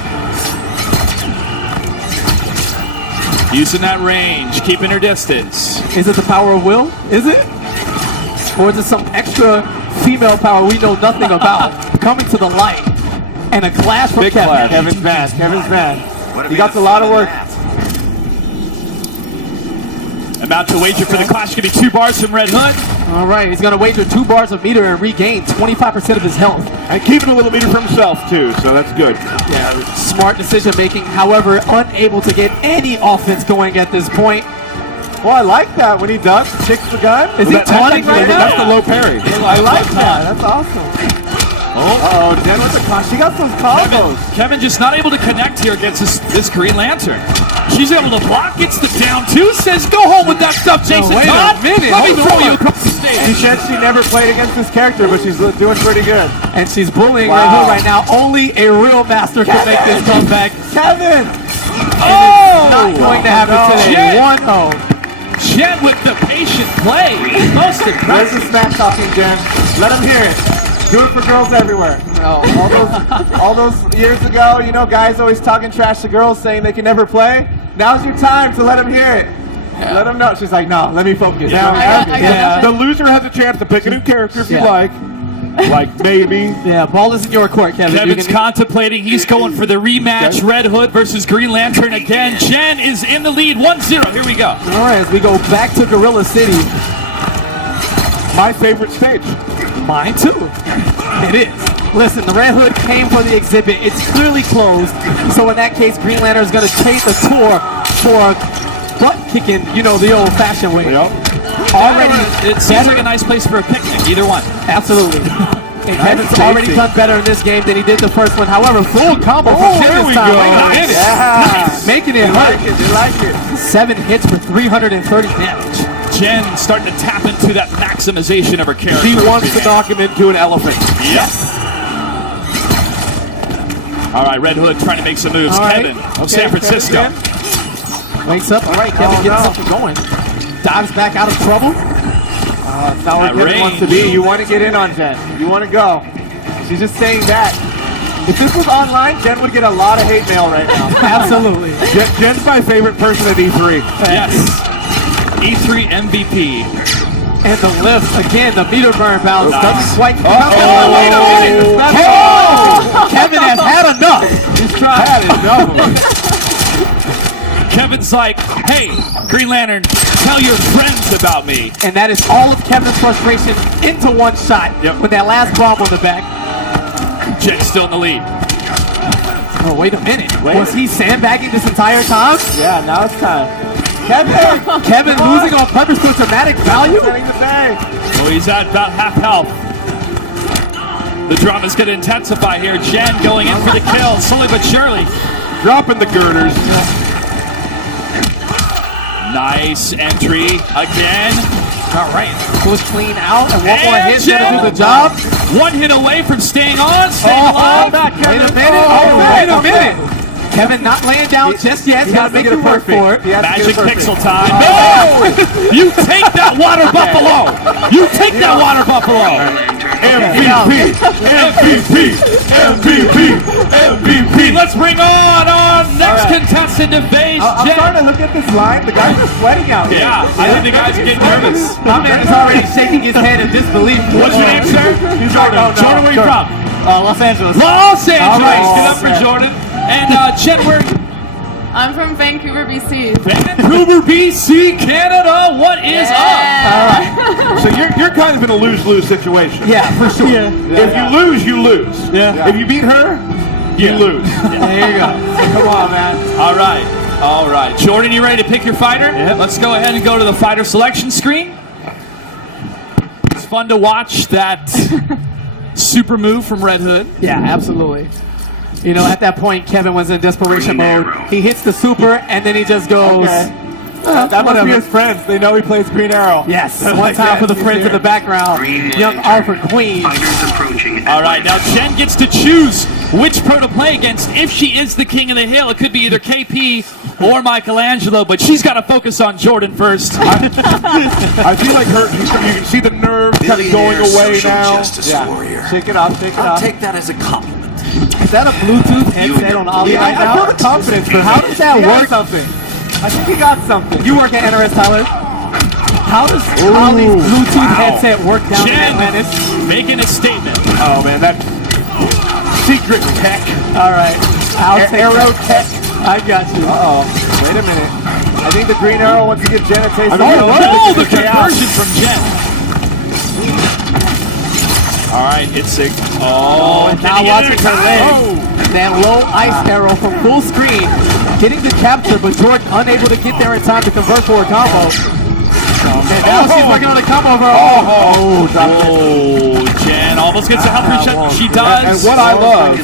Using that range, keeping her distance. Is it the power of will? Is it? Or is it some extra female power we know nothing about coming to the light? And a clash from Big Kevin. clash. Kevin's mad. Kevin's mad. What He got a lot of work. About to wager for the clash. Gonna be 2 bars from Red Hood. All right, he's going to wager 2 bars of meter and regain 25% of his health. And keeping a little meter for himself, too, so that's good. Yeah, smart decision making. However, unable to get any offense going at this point. Well, I like that when he ducks, kicks the gun. Is he taunting right now? That's the low parry. I like that. That's awesome. Uh-oh, Jen with the con. She got some combos. Kevin just not able to connect here against this Green Lantern. She's able to block, gets the down 2, says go home with that stuff, Jason wait a Todd. minute, Let me hold throw on. you across the She stage. said she never played against this character, but she's doing pretty good. And she's bullying Wow. Red Hood right now. Only a real master can make this comeback. Kevin! Not going to happen no. today. Jen. 1-0. Jen with the patient play. Most Where's impressive. the smack talking, Jen? Let him hear it. Do it for girls everywhere. All those years ago, you know, guys always talking trash to girls, saying they can never play. Now's your time to let them hear it. Let them know. She's like, no, let me focus. Now, Let me focus. the loser has a chance to pick a new character if you Yeah. like. Like, maybe. Yeah, ball is in your court, Kevin. Kevin's contemplating. He's going for the rematch. Red Hood versus Green Lantern again. Jen is in the lead. 1-0. Here we go. All right, as we go back to Gorilla City. My favorite stage. Mine too. It is. Listen, the Red Hood came for the exhibit. It's clearly closed. So in that case, Green Lantern is going to take the tour for butt kicking, you know, the old-fashioned way. Yep. Already, It seems like a nice place for a picnic, either one. absolutely. And Kevin's already done better in this game than he did the first one. However, full combo from there Kevin we time. go. Wait a minute. Yeah. Making it hurt. You like it. 7 hits for 330 damage. Jen starting to tap into that maximization of her character. She wants to knock him into an elephant. Yes. All right, Red Hood trying to make some moves. All right. Kevin of San Francisco. Wakes up. All right, Kevin gets something going. Dives back out of trouble. That's not where That Kevin wants to range. be. You want to get in on Jen. You want to go. She's just saying that. If this was online, Jen would get a lot of hate mail right now. Absolutely. Jen's my favorite person at E3. Yes. E3 MVP. And the lift, again, the meter burn bounce doesn't quite come out. Uh-oh. Wait a minute. Kevin has had enough. He's trying. Kevin's like, hey, Green Lantern, tell your friends about me. And that is all of Kevin's frustration into one shot with that last bomb on the back. Jen's still in the lead. Oh, wait a minute. Was he sandbagging this entire time? Yeah, now it's time. Kevin losing on purpose for dramatic value? Getting the bag. Well, he's at about half health. The drama's going to intensify here. Jen going in for the kill, slowly but surely. Dropping the girders. Nice entry again. All right. Push clean out, and one more And hit to Jen, do the job. One hit away from staying on, staying alive. Wait a minute. Wait a minute. Kevin not laying down just yet. He's got to make it work for it. Magic pixel time. No! You take that water buffalo! You take that water buffalo! MVP! MVP! MVP! MVP! Let's bring on our next contestant to face I'm Jen. starting to look at this line. The guys are sweating out here. Yeah, I think the guys are getting nervous. My man is already shaking his head in disbelief. What's your name, sir? Jordan. Jordan, where you from? Los Angeles. Los Angeles! right. Get up for Jordan. And Jen, where? I'm from Vancouver, BC. Vancouver, BC, Canada. What is up? So you're kind of in a lose-lose situation. Yeah, for sure. If you lose, you lose. Yeah. If you beat her, you lose. There you go. Come on, man. All right. All right. Jordan, you ready to pick your fighter? Yeah. Let's go ahead and go to the fighter selection screen. It's fun to watch that super move from Red Hood. Yeah, absolutely. You know, at that point, Kevin was in desperation mode. He hits the super, and then he just goes. That must be his friends. They know he plays Green Arrow. Yes, one time for the friends in the background. Young Arthur Queen. All right, now Jen gets to choose which pro to play against. If she is the king of the hill, it could be either KP or Michelangelo, but she's got to focus on Jordan first. I feel like her. You can see the nerve kind of going away now. Warrior. Shake it off. Shake it I'll off. take that as a compliment. Is that a Bluetooth headset on Ollie right I now? feel the confidence, but how does that work? Something. I think he got something. You work at NRS, Tyler. How does Ollie's Bluetooth headset work down in Jen Atlantis? making a statement. Oh man, that's secret tech. All right. I'll take Arrow that. tech. I got you. Wait a minute. I think the Green Arrow wants to give Jen a taste of Oh, the conversion from Jen. All right, it's a. Oh, And now watching her leg. That low ice arrow from full screen. Getting the capture, but Jordan unable to get there in time to convert for a combo. And now she's working on a combo of her own. Oh, Jen almost gets a health reset. She does. And what I love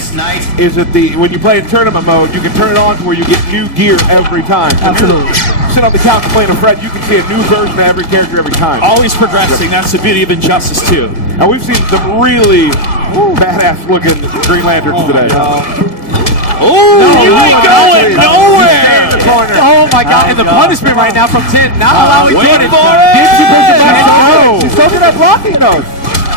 is that when you play in tournament mode, you can turn it on to where you get new gear every time. Absolutely. Sit on the couch and play in a Fred, you can see a new version of every character every time. Always progressing. That's the beauty of Injustice 2. And we've seen some really badass looking Green Lanterns today. Oh, you ain't going nowhere. Oh my God! And the punishment right now from Jen, not allowing wait Jordan. for it. She's so good at blocking those.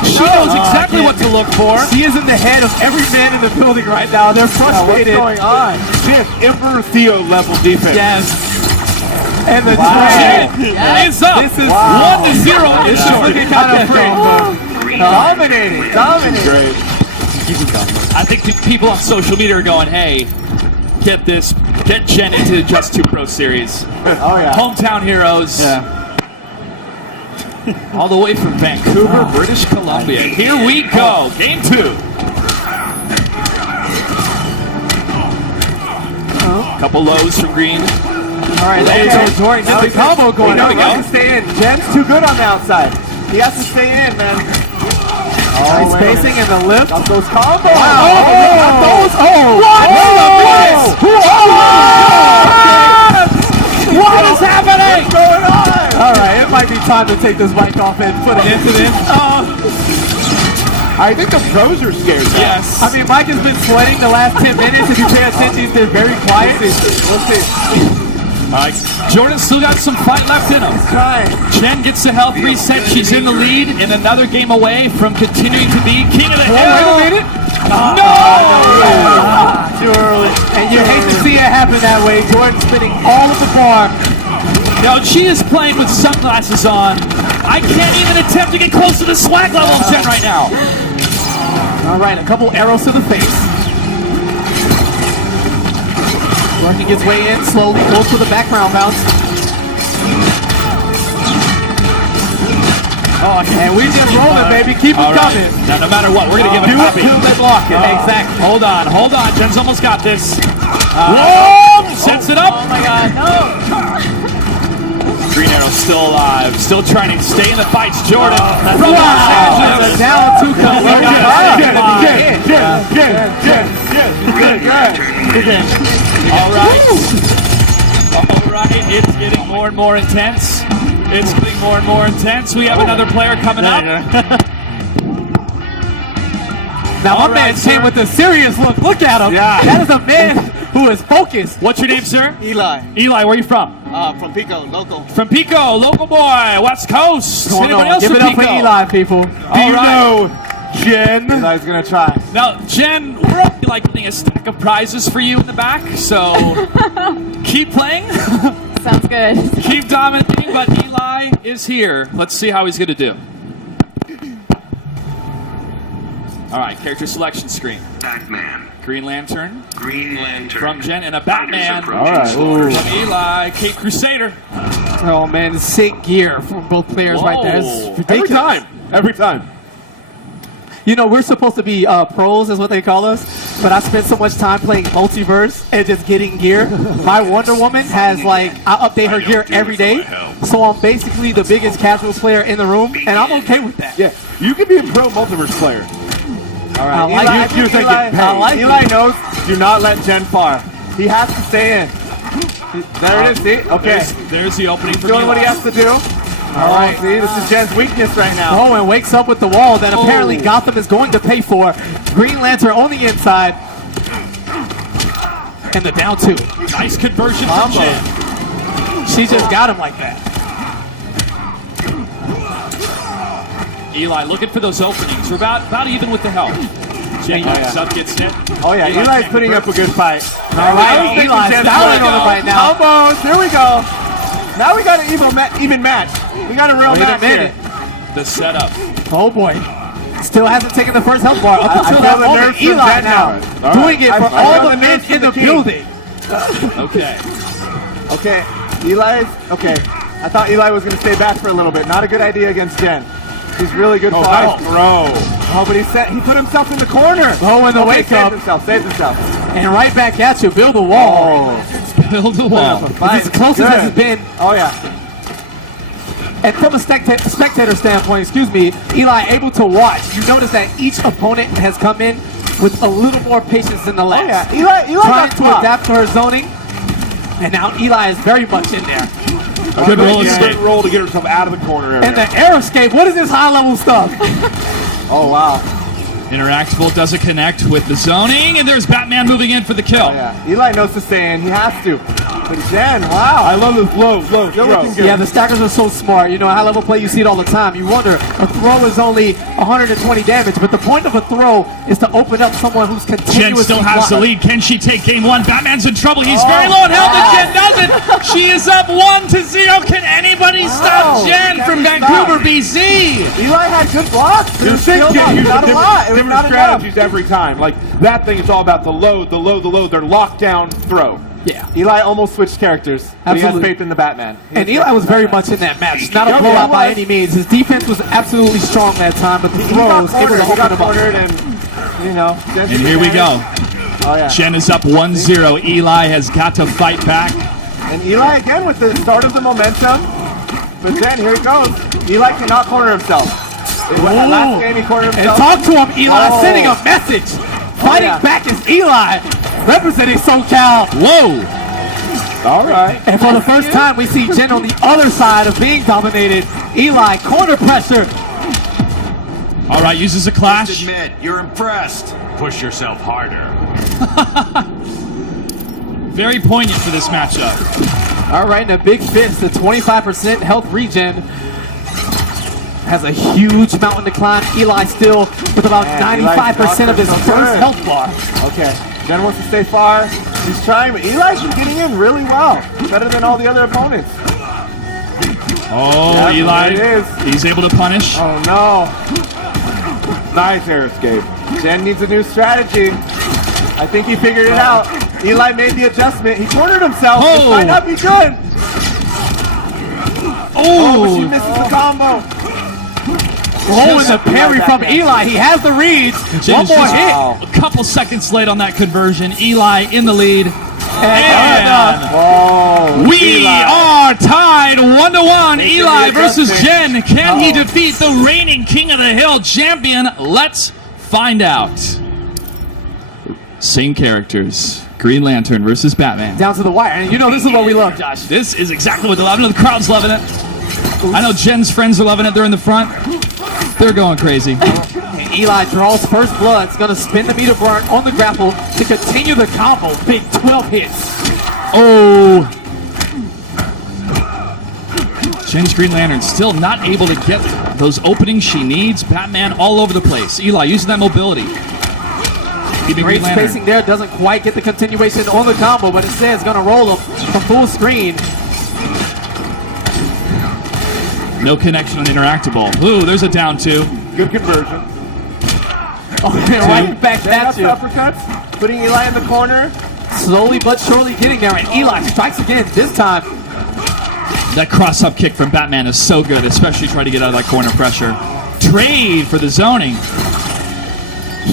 She knows exactly what to look for. She is in the head of every man in the building right now. They're What's frustrated. going on? Jen, Emperor Theo level defense. Yes. And the Jen drag. is up. This is 1-0. It's looking kind of free. Dominating. Dominating. Great. I think the people on social media are going, hey, get Jen into the Just 2 Pro Series. Oh, yeah. Hometown heroes. Yeah. All the way from Vancouver, British Columbia. Here we go. Game 2. Couple lows from Green. All right, Okay. there's Jordan. Get the combo going. There we He go. has to stay in. Jen's too good on the outside. He has to stay in, man. Nice spacing and the lift. Got those combos. What is happening? What's going on? All right, it might be time to take this mic off and put it into this. I think the pros are scared now. Yes. I mean, Mike has been sweating the last 10 minutes. If you pay attention, he's been very quiet. We'll see. All right. Jordan's still got some fight left in him. Trying. Jen gets the health reset. She's in the lead and another game away from continuing to be king of the hill. Wait a minute. No! Too early. And you hate to see it happen that way. Jordan spinning all of the bar. No, she is playing with sunglasses on. I can't even attempt to get close to the swag level of Jen right now. All right, a couple arrows to the face. Working his way in, slowly goes for the background bounce. Oh, and we just rolling, baby. Keep it All right. coming. Now, no matter what, we're going to give it a Do it copy. till they block it. Exactly. Hold on. Jen's almost got this. Whoa! Sets it up. Oh my God, no. Green Arrow's still alive. Still trying to stay in the fights. Jordan from Los That's Angeles. a down two count. All right. It's getting more and more intense. It's getting more and more intense. We have another player coming up. Now, All my right, man came with a serious look. Look at him. Yeah. That is a man who is focused. What's your name, sir? Eli, Eli, where are you from? from Pico, local. From Pico, local boy, West Coast. Come Anybody on, else give from it up Pico? for Eli, people. Do you know Jen? Eli's gonna try. Now, Jen, we're already like getting a stack of prizes for you in the back, so keep playing, Sounds good. keep dominating, but Eli is here. Let's see how he's going to do. All right, character selection screen. Batman. Green Lantern Green Lantern. from Jen and a Batman All right. from Eli. Cape Crusader. Oh man, sick gear from both players right there. It's Whoa. ridiculous. Every time. You know, we're supposed to be pros, is what they call us, but I spent so much time playing multiverse and just getting gear. My Wonder Woman has, like, I update her gear every day, so I'm basically the biggest casual player in the room, and I'm okay with that. Yeah, you can be a pro multiverse player. All I right, like Eli, it. you think Eli knows. Do not let Jen far. He has to stay in. There it is. See? Okay. There's the opening for Doing what he Eli. has to do. All right. See, this is Jen's weakness right now. Oh, and wakes up with the wall that apparently Gotham is going to pay for. Green Lantern on the inside. And the down two. Nice conversion from Jen. She just got him like that. Eli looking for those openings. We're about even with the help. Jen comes up, gets hit. Oh yeah, Eli's can't putting up a good fight. All right, Eli's styling on him right now. Combos. Here we go. Now we got an even match. We got a real Wait a match minute. here. The setup. Oh boy. Still hasn't taken the first health bar. Up I until feel that the moment, nerves from Eli Jen now. now. Doing it I for feel all the the men nerves from in the the king. building. Okay. Okay, okay. I thought Eli was going to stay back for a little bit. Not a good idea against Jen. He's really good Oh, fight. nice throw. Oh, but he put himself in the corner. Oh, and the wake saved up. Saved himself. And right back at you. Build a wall. Build a wall. It's as close as it's been. Oh, yeah. And from a spectator standpoint, Eli able to watch. You notice that each opponent has come in with a little more patience than the last. Oh, yeah. Eli Trying got to top. adapt to her zoning. And now Eli is very much in there. Good roll Good escape. roll to get herself out of the corner area. And the air escape. What is this high level stuff? Oh, wow. Interactable doesn't connect with the zoning, and there's Batman moving in for the kill. Oh, yeah. Eli knows to stay in. He has to. But Jen, wow. I love this low Still throw. looking good. Yeah, the stackers are so smart. You know, high level play, you see it all the time. You wonder, a throw is only 120 damage, but the point of a throw is to open up someone who's Jen continuously still has the blocking. lead. Can she take game one? Batman's in trouble. He's very low in health, and Jen doesn't. She is up 1-0. Can anybody stop Jen can from we Vancouver, stop? BC? Eli had good blocks. The Still six get used not a lot. It was different not enough. strategies every time. Like that thing is all about the load. They're locked down throw. Yeah. Eli almost switched characters. But he has Absolutely. faith in the Batman. And Eli was very much in that match. Not a Yeah, blowout he by was. any means. His defense was absolutely strong that time, but the He got throws, able to cornered, he got open him up. cornered, and, you know. And here we go. Oh, yeah. Jen is up 1-0. Eli has got to fight back. And Eli again with the start of the momentum. But then here it goes. Eli cannot corner himself. Last game he cornered And himself. talk to him, Eli, Oh. sending a message. Fighting yeah. back is Eli, representing SoCal. Whoa! All right. And for the first time, we see Jen on the other side of being dominated. Eli, corner pressure. All right, uses a clash. Admit, you're impressed. Push yourself harder. Very poignant for this matchup. All right, and a big fist, the 25% health regen. Has a huge mountain to climb. Eli still with about Man, 95% of his Eli's first health bar. Okay. Jen wants to stay far. He's trying, but Eli's been getting in really well. Better than all the other opponents. Oh, Yeah, Eli. there it is. He's able to punish. Oh, no. Nice air escape. Jen needs a new strategy. I think he figured it out. Eli made the adjustment. He cornered himself. This Oh. might not be good. Oh, but she misses the combo. Oh, and the parry from Eli. He has the reads. Jen One is more just hit. a couple seconds late on that conversion. Eli in the lead. And Oh, We are tied 1-1. Eli be versus adjusting. Jen. Can he defeat the reigning King of the Hill champion? Let's find out. Same characters. Green Lantern versus Batman. down to the wire. And you know this is what we love, Josh. This is exactly what they love. I know the crowd's loving it. I know Jen's friends are loving it. They're in the front. They're going crazy. And Eli draws first blood. It's going to spin the meter burn on the grapple to continue the combo. Big 12 hits. Oh. Jen's Green Lantern still not able to get those openings she needs. Batman all over the place. Eli using that mobility. Keeping Great Green Lantern. spacing there. Doesn't quite get the continuation on the combo, but instead it's going to roll him from full screen. No connection on interactable. Ooh, there's a down two. Good conversion. Oh, and right back Jen that up too. uppercuts. Putting Eli in the corner. Slowly but surely getting there, and Eli strikes again. This time, That cross-up kick from Batman is so good, especially trying to get out of that corner pressure. Trade for the zoning.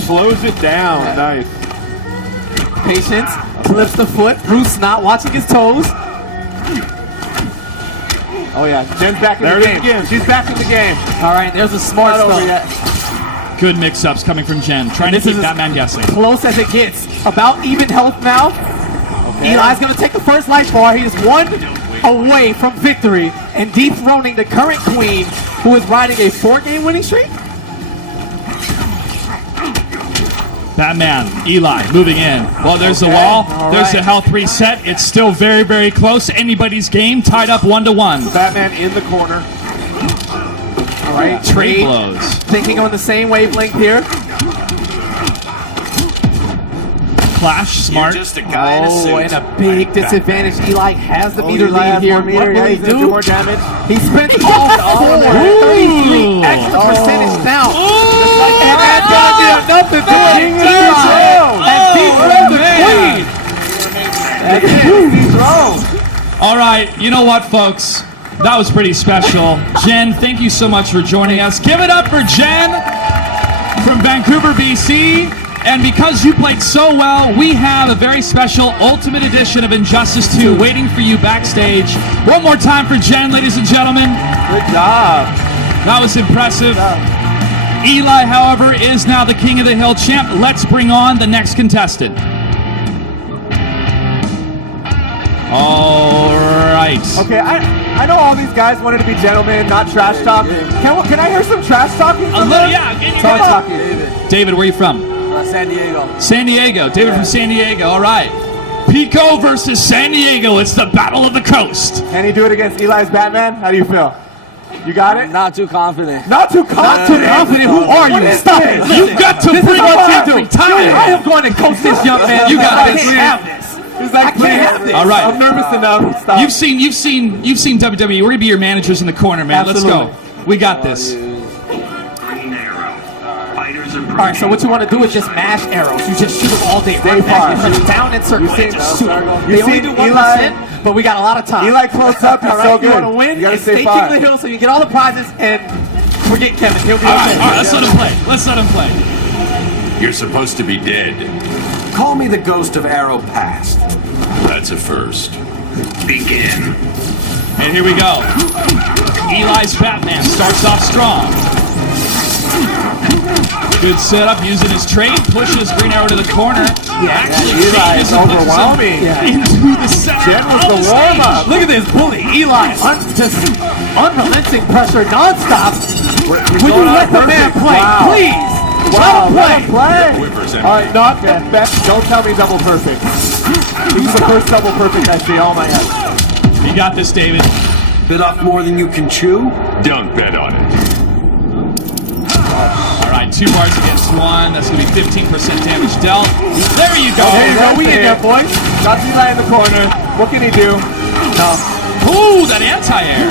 Slows it down. Nice. patience, clips the foot. Bruce not watching his toes. Oh yeah, Jen's back in There the it is game. again. She's back in the game. All right, there's a smart Not over spell. yet. Good mix-ups coming from Jen, trying to This keep is Batman guessing. Close as it gets. About even health now. Eli's going to take the first life bar. He is one away from victory and dethroning the current queen, who is riding a 4-game winning streak. Batman, Eli moving in. Well, there's the wall. All There's right. the health reset. It's still very, very close. Anybody's game, tied up 1-1. Batman in the corner. All right, Trade trade. blows. Thinking on the same wavelength here. Clash, smart. You're just a guy in a suit. Oh, and a big disadvantage. Eli has the meter Eli lead has here. more meter. What will Yeah, he he's gonna do do? more damage. He spent all four. 33 Ooh. extra percentage down. Ooh. And that's going to do nothing to King of the Hill. And defend the queen. That's it. He's thrown. All right, you know what, folks? That was pretty special. Jen, thank you so much for joining us. Give it up for Jen from Vancouver, BC. And because you played so well, we have a very special Ultimate Edition of Injustice 2 waiting for you backstage. One more time for Jen, ladies and gentlemen. Good job. That was impressive. Eli, however, is now the King of the Hill champ. Let's bring on the next contestant. All right. Okay, I know all these guys wanted to be gentlemen, not trash talk. Can I hear some trash talking? A little, yeah. Can you Trash come on? talking. David, where are you from? San Diego. San Diego. David from San Diego. All right. Pico versus San Diego. It's the battle of the coast. Can he do it against Eli's Batman? How do you feel? You got it? Not too confident. Not too confident. Who are What you? is Stop this? it. You've got to This is bring what it you every do. time. I am going to coach this young man. You got I this. can't have this. He's like, I can't have this. All right. I'm nervous enough. Stop. You've seen WWE. We're gonna be your managers in the corner, man. Let's go. Absolutely. We got this. Green arrow. Fighters approach. right, so what you want to do is just mash arrows. You just shoot them all day. Run fast, you just down and circle. And just shoot them. They only do 1%, but we got a lot of time. Eli close up. He's All right, so you good. want to win? You gotta and stay stay king of the hill so you get all the prizes and forget Kevin. He'll be All okay. right, let's let him play. Let's let him play. You're supposed to be dead. Call me the ghost of Arrow Past. That's a first. Begin. And here we go. Eli's Batman starts off strong. Good setup, using his trade, pushes Green Arrow to the corner. Actually Eli is changes and pushes him overwhelming. into the center Jen was of the the warm-up. stage. Look at this bully. Eli, just unrelenting pressure nonstop. Will you let the man play, Wow. please? Wow, Let him play. Whippers All right, not the best. Don't tell me double perfect. This is the first double perfect I see all my life. You got this, David. Bit off more than you can chew? Don't bet on it. All right, 2 bars against 1. That's going to be 15% damage dealt. There you go. There you go. We in there, there, boys. Got Eli in the corner. What can he do? No. Ooh, that anti-air.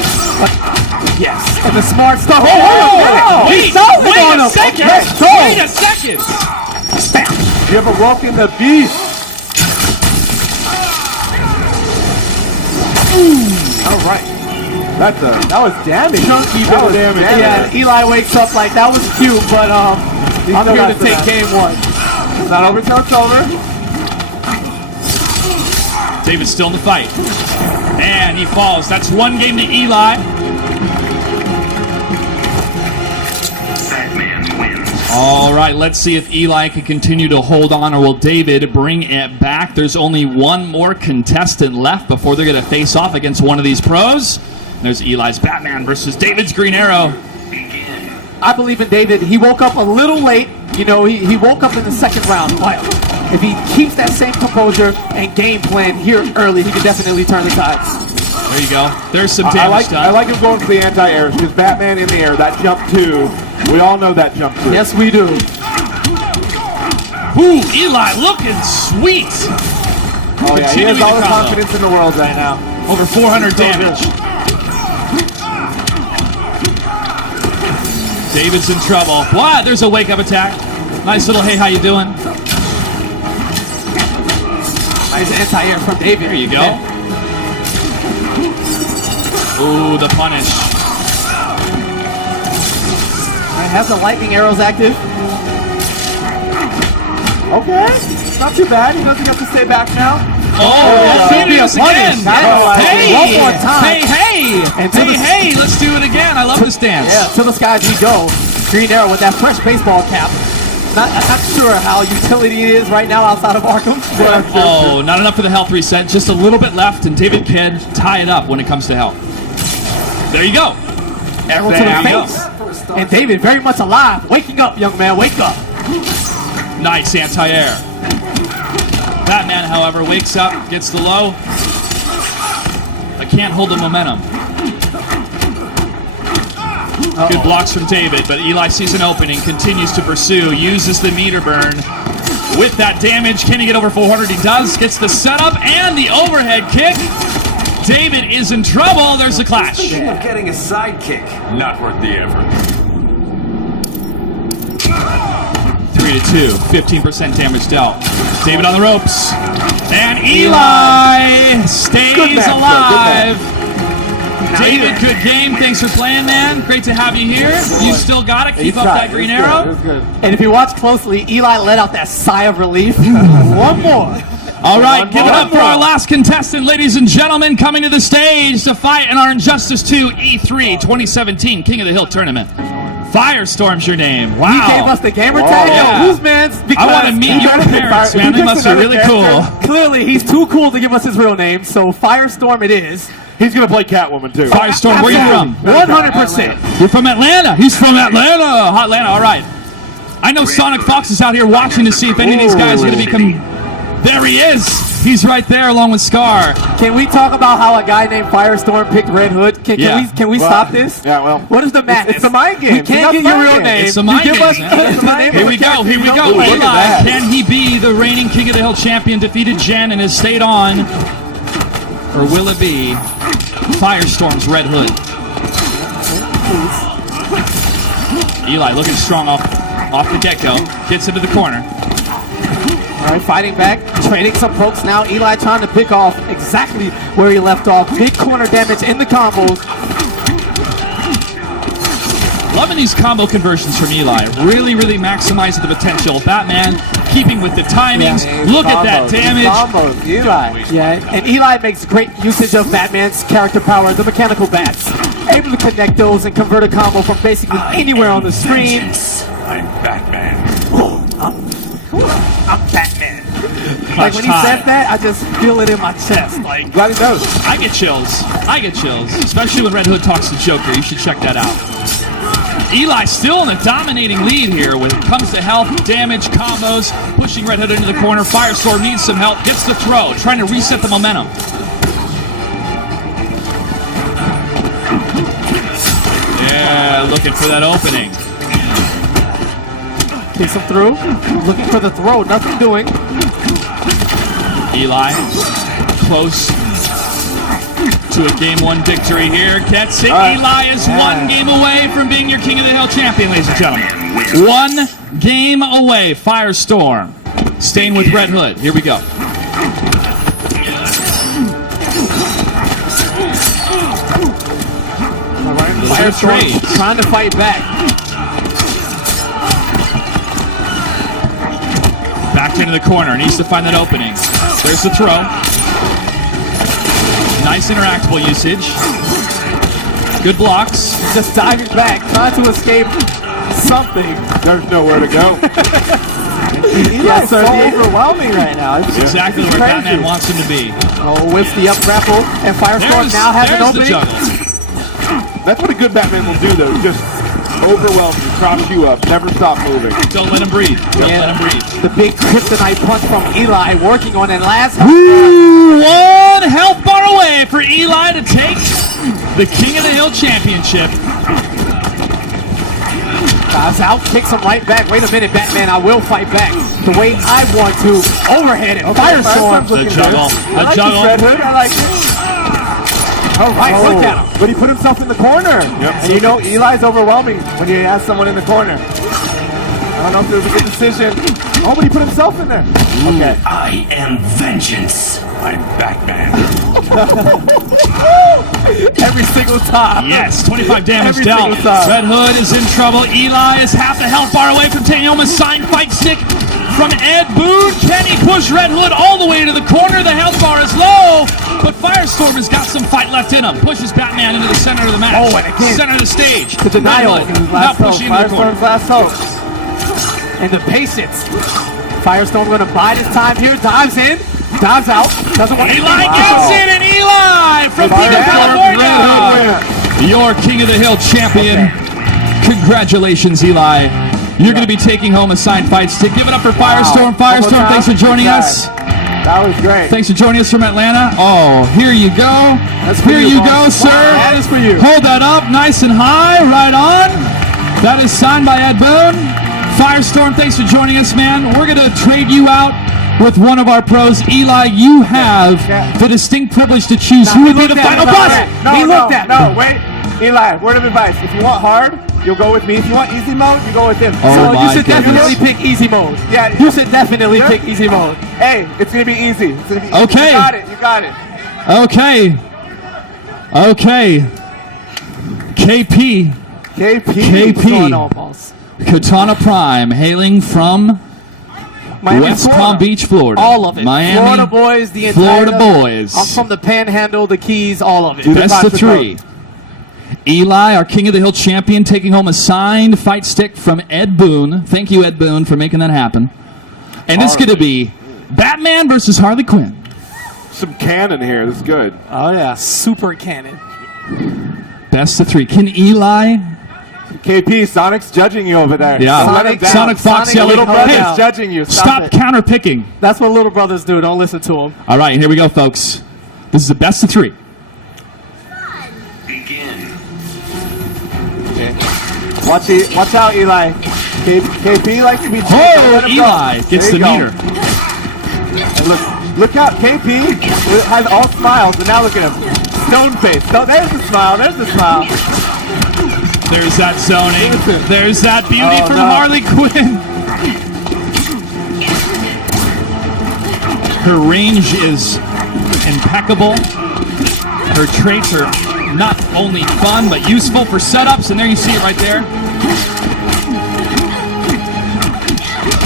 Yes. And the smart stuff. Oh, He's solving on wait a him. second. Let's go. Wait a second. You have awoken the beast. All right. That was damage. Chunky that was damage. Yeah, Eli wakes up like, that was cute, but I'm still here got to take that. game 1. It's not over till it's over. David's still in the fight. And he falls. That's 1 game to Eli. Batman wins. All right, let's see if Eli can continue to hold on, or will David bring it back? There's only 1 more contestant left before they're going to face off against one of these pros. And there's Eli's Batman versus David's Green Arrow. I believe in David. He woke up a little late. You know, he woke up in the second round. But if he keeps that same composure and game plan here early, he can definitely turn the tides. There you go. There's some I damage like done. him going for the anti-airs because Batman in the air, that jump too. We all know that jump too. Yes, we do. Ooh, Eli looking sweet. Oh yeah, he has Continuing all to the combo. confidence in the world right now. Over 400 damage. David's in trouble. What? There's a wake-up attack. Nice little, hey, how you doing? Nice anti-air from David. There you go. Ooh, the punish. And has the lightning arrows active. Okay, not too bad. He doesn't have to stay back now. Oh, should be a this again. punish. Hey, One more time. hey, And to the- hey, let's do it again. I love this dance. Yeah, to the skies we go. Green Arrow with that fresh baseball cap. I'm not sure how utility it is right now outside of Arkham. But Oh, not enough for the health reset. Just a little bit left, and David can tie it up when it comes to health. There you go. arrow to There the you face. And David very much alive. Waking up, young man. Wake up. Nice anti-air. Batman, however, wakes up, gets the low. I can't hold the momentum. Good blocks from David, but Eli sees an opening, continues to pursue, uses the meter burn. With that damage, can he get over 400? He does. Gets the setup and the overhead kick. David is in trouble. There's a clash. Thinking of getting a sidekick. Not worth the effort. 3-2, 15% damage dealt. David on the ropes. And Eli stays Good match, alive. though. David, good game. Thanks for playing, man. Great to have you here. You still got it. Keep up that green arrow. And if you watch closely, Eli let out that sigh of relief. One more. All right, give it up for our last contestant, ladies and gentlemen, coming to the stage to fight in our Injustice 2 E3 2017 King of the Hill tournament. Firestorm's your name. Wow. He gave us the gamer tag. Yeah. Yo, whose man's? I want to meet your parents, man. They must be really cool. Clearly, he's too cool to give us his real name, so Firestorm it is. He's going to play Catwoman too. Firestorm, where you from? 100%. You're from Atlanta. He's from Atlanta. Hot Atlanta. All right. I know Sonic Fox is out here watching to see if any of these guys are going to become... There he is. He's right there along with Scar. Can we talk about how a guy named Firestorm picked Red Hood? Can we stop this? Yeah, well. What is the madness? It's a mind game. We can't get your real name. It's a mind You give game, us man. the name Here of we the go. character Here we you go. don't know. Eli, look at that. can he be the reigning King of the Hill champion, defeated Jen and has stayed on? Or will it be Firestorm's Red Hood? Eli looking strong off off the get-go. Gets into the corner. All right, fighting back, trading some pokes now. Eli trying to pick off exactly where he left off. Big corner damage in the combos. Loving these combo conversions from Eli. Really, really maximizing the potential. Batman keeping with the timings. Look at that damage. Combos, Eli. Yeah, and Eli makes great usage of Batman's character power, the mechanical bats. Able to connect those and convert a combo from basically anywhere on the screen. I'm Batman. I'm Batman. Like when he said that, I just feel it in my chest. Like, Glad he knows. I get chills. I get chills. Especially when Red Hood talks to Joker. You should check that out. Eli still in a dominating lead here when it comes to health, damage, combos, pushing Red Hood into the corner. Firestorm needs some help, gets the throw, trying to reset the momentum. Yeah, looking for that opening. kicks him through. Looking for the throw, nothing doing. Eli close to a game one victory here. Gets it. Eli is one game away from being your King of the Hill champion, ladies and gentlemen. One game away. Firestorm staying with Red Hood. Here we go. Firestorm trying to fight back. Back into the corner. Needs to find that opening. There's the throw. Nice interactable usage. Good blocks. Just diving back, trying to escape something. There's nowhere to go. Eli's so overwhelming right now. It's exactly where Batman wants him to be. Oh, whips the up grapple, and Firestorm now has an opening. The juggle. That's what a good Batman will do, though. Just overwhelm you, props you up, never stop moving. Don't let him breathe. Don't let him breathe. The big kryptonite punch from Eli working on it last. One health bar away for Eli to take the King of the Hill championship. Dives out, kicks him right back. Wait a minute, Batman, I will fight back the way I want to. Overhead and Firestorm. The juggle. The juggle. Red Hood, I like it. All right, look at him. But he put himself in the corner. And you know Eli's overwhelming when you have someone in the corner. I don't know if it was a good decision. Oh, but he put himself in there. Okay. I am vengeance. I'm Batman. Every single time. Yes, 25 damage Every dealt. single time. Red Hood is in trouble. Eli is half the health bar away from taking home a signed fight stick from Ed Boon. Can he push Red Hood all the way to the corner? The health bar is low, but Firestorm has got some fight left in him. Pushes Batman into the center of the match. Oh, and again, center of the stage. the denial. Red Hood not pushing into the corner. Firestorm's last hope. And the patience. Firestorm going to bide his time here. Dives in. Dives out. Doesn't want Eli gets it, and Eli from Pico, California. Your King of the Hill champion. Congratulations, Eli. You're going to be taking home a signed fight stick. Give it up for Firestorm. Firestorm, thanks for joining us. That was great. Thanks for joining us from Atlanta. Oh, here you go. Here you go, sir. That is for you. Hold that up nice and high. Right on. That is signed by Ed Boon. Firestorm, thanks for joining us, man. We're going to trade you out with one of our pros. Eli, you have the distinct privilege to choose who would be the final boss. No, wait. Eli, word of advice. If you want hard, you'll go with me. If you want easy mode, you go with him. Oh, So my you should goodness. definitely pick easy mode. Yeah, You should definitely pick easy mode. Hey, it's going to be easy. It's gonna be easy. Okay. You got it. You got it. Okay. KP. KP. Going on, boss. Katana Prime, hailing from Miami, West Florida. Palm Beach, Florida. All of it. Miami. Florida boys, the entire. Florida boys. I'm from the Panhandle, the Keys, all of it. Best of three. Eli, our King of the Hill champion, taking home a signed fight stick from Ed Boon. Thank you, Ed Boon, for making that happen. And it's going to be Batman versus Harley Quinn. Some cannon here. This is good. Oh yeah, super cannon. Best of three. Can Eli? KP, Sonic's judging you over there. Yeah. Don't let him down. Sonic Fox Sonic yelling, Little brother's hey, judging you. stop it. counterpicking. That's what little brothers do. Don't listen to them. All right, here we go, folks. This is the best of three. Begin. Watch out, Eli. KP likes to be chased. Don't Oh, let him Eli go. gets There the you go. meter. And look out, KP has all smiles, but now look at him. Stone face. So there's the smile. There's the smile. There's that zoning. There's that beauty Oh, from no. Harley Quinn. Her range is impeccable. Her traits are not only fun, but useful for setups, and there you see it right there.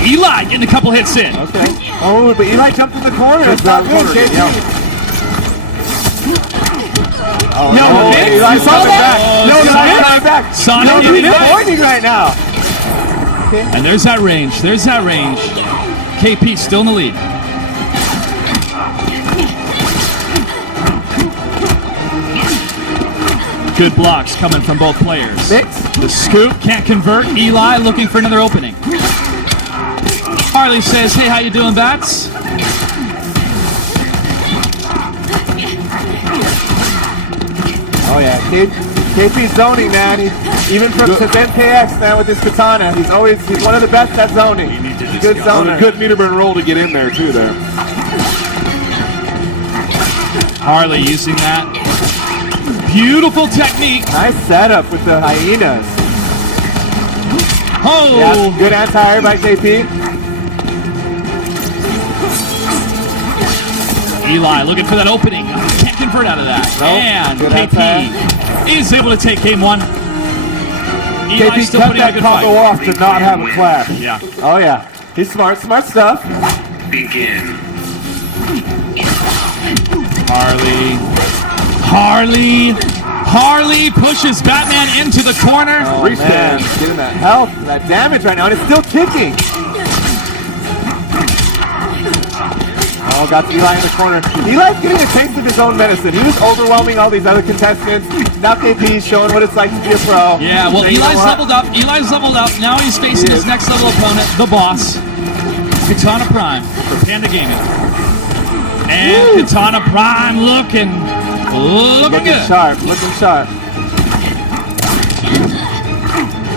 Eli getting a couple hits in. Okay. Oh, but Eli jumped in the corner. That's not good, KP. Oh, No, Vince, Eli you saw coming that? back. No, Eli's coming back. Sonic No, getting he's back. pointing right now. And there's that range. There's that range. KP still in the lead. Good blocks coming from both players. The scoop can't convert. Eli looking for another opening. Harley says, hey, how you doing, Bats? Oh yeah, KP's zoning, man. Even from his NKX, man, with his katana, he's one of the best at zoning. He's a good On zoner. a good meter burn roll to get in there too. There. Harley using that. Beautiful technique. Nice setup with the hyenas. Oh! Yeah, good anti-air by KP. Eli looking for that opening. Can't convert out of that. Nope. And Good KP is able to take game one. Eli KP still cut putting a that good combo fight. off to not have a clash. Yeah. Oh yeah, he's smart stuff. Begin. Harley pushes Batman into the corner. Oh, man, getting that health, that damage right now, and it's still ticking. Oh, got Eli in the corner. Eli's getting a taste of his own medicine. He was overwhelming all these other contestants. Now KP's showing what it's like to be a pro. Yeah, well, So you know Eli's what? leveled up. Eli's leveled up. Now he's facing his next level opponent, the boss, Katana Prime for Panda Gaming. And Katana Prime looking good. Looking sharp.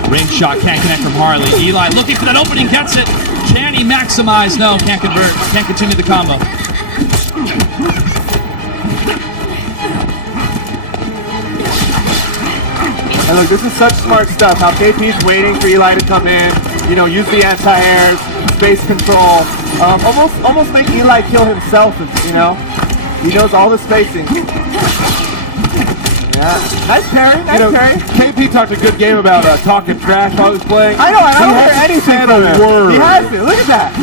Ring shot can't connect from Harley. Eli looking for that opening, gets it. Can he maximize? No, can't convert. Can't continue the combo. And look, this is such smart stuff. How KP's waiting for Eli to come in. You know, use the anti-airs, space control. Almost make Eli kill himself. You know, he knows all the spacing. Yeah, nice parry. Nice parry. KP talked a good game about talking trash while he was playing. I know. I don't He hear hasn't anything said from a him. word. He has it. Look at that.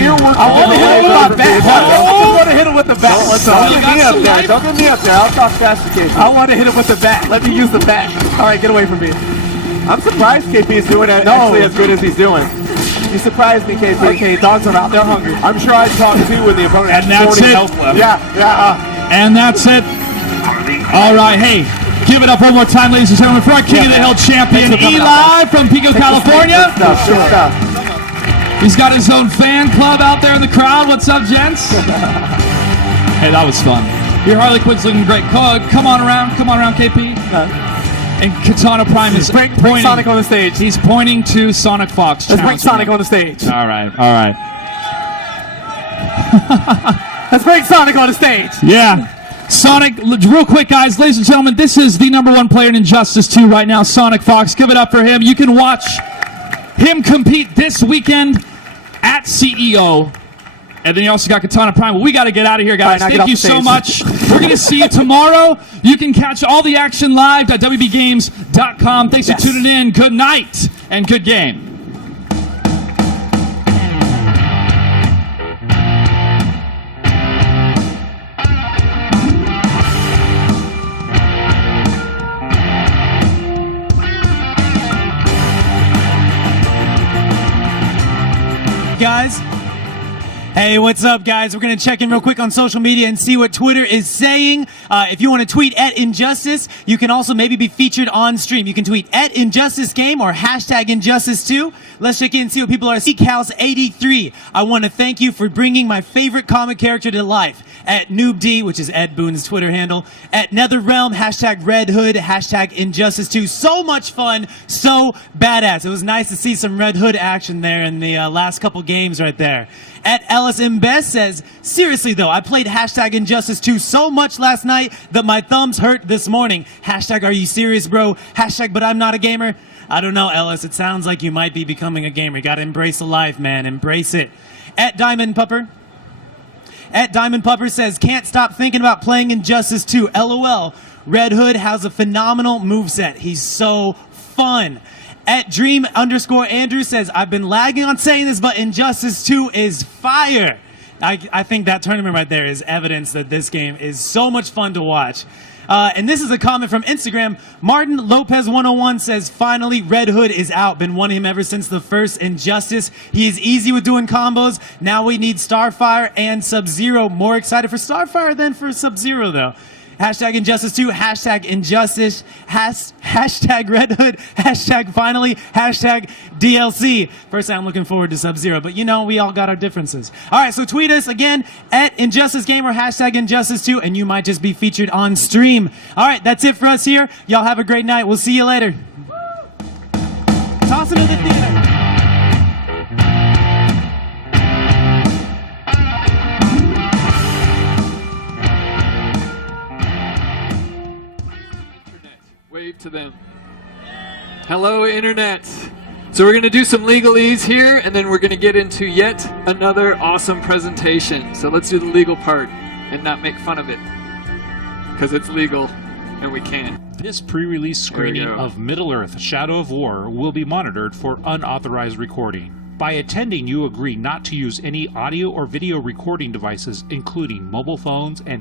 I want to hit him with my bat. I want to hit him with the bat. Don't get me up there. life. Don't get me up there. I'll talk fast to KP. I want to hit him with the bat. Let me use the bat. All right, get away from me. I'm surprised KP is doing it actually as good as he's doing. You surprised me, KP. Okay, dogs are out. They're hungry. I'm sure I'd talk too when the opponent And has that's 40 it. health left. Yeah. And that's it. All right, hey, give it up one more time, ladies and gentlemen, for our King of the Hill champion, Eli from Pico, California. Good stuff. He's got his own fan club out there in the crowd. What's up, gents? Hey, that was fun. Your Harley Quinn's looking great. Come on around, KP. And Katana Prime is Bring pointing. Sonic on the stage. He's pointing to Sonic Fox. Let's bring challenging Sonic him. on the stage. All right. Let's bring Sonic on the stage. Yeah. Sonic, real quick, guys, ladies and gentlemen, this is the #1 player in Injustice 2 right now, Sonic Fox. Give it up for him. You can watch him compete this weekend at CEO. And then you also got Katana Prime. Well, we got to get out of here, guys. All right, now Thank you so much. We're going to see you tomorrow. You can catch all the action live at WBGames.com. Thanks for tuning in. Good night and good game. Guys. Hey, what's up, guys? We're going to check in real quick on social media and see what Twitter is saying. If you want to tweet at Injustice, you can also maybe be featured on stream. You can tweet at Injustice Game or hashtag Injustice2. Let's check in and see what people are. SeekHouse83, I want to thank you for bringing my favorite comic character to life. At NoobD, which is Ed Boone's Twitter handle. At NetherRealm, hashtag Red Hood, hashtag Injustice2. So much fun, so badass. It was nice to see some Red Hood action there in the last couple games right there. At Alice M. Best says, seriously though, I played hashtag Injustice 2 so much last night that my thumbs hurt this morning. Hashtag are you serious, bro? Hashtag but I'm not a gamer. I don't know, Ellis. It sounds like you might be becoming a gamer. You gotta embrace the life, man. Embrace it. At Diamond Pupper says, can't stop thinking about playing Injustice 2. LOL. Red Hood has a phenomenal moveset. He's so fun. At Dream_Andrew says, I've been lagging on saying this, but Injustice 2 is fire. I think that tournament right there is evidence that this game is so much fun to watch. And this is a comment from Instagram. Martin Lopez 101 says, finally, Red Hood is out. Been wanting him ever since the first Injustice. He is easy with doing combos. Now we need Starfire and Sub-Zero. More excited for Starfire than for Sub-Zero, though. Hashtag Injustice 2, hashtag Injustice, hashtag Red Hood, hashtag finally, hashtag DLC. Personally, I'm looking forward to Sub-Zero, but you know, we all got our differences. All right, so tweet us again at Injustice Gamer, hashtag Injustice 2, and you might just be featured on stream. All right, that's it for us here. Y'all have a great night. We'll see you later. Toss him to the theater. Wave to them. Hello, Internet. So we're going to do some legalese here, and then we're going to get into yet another awesome presentation. So let's do the legal part and not make fun of it, because it's legal, and we can. This pre-release screening of Middle-earth: Shadow of War will be monitored for unauthorized recording. By attending, you agree not to use any audio or video recording devices, including mobile phones and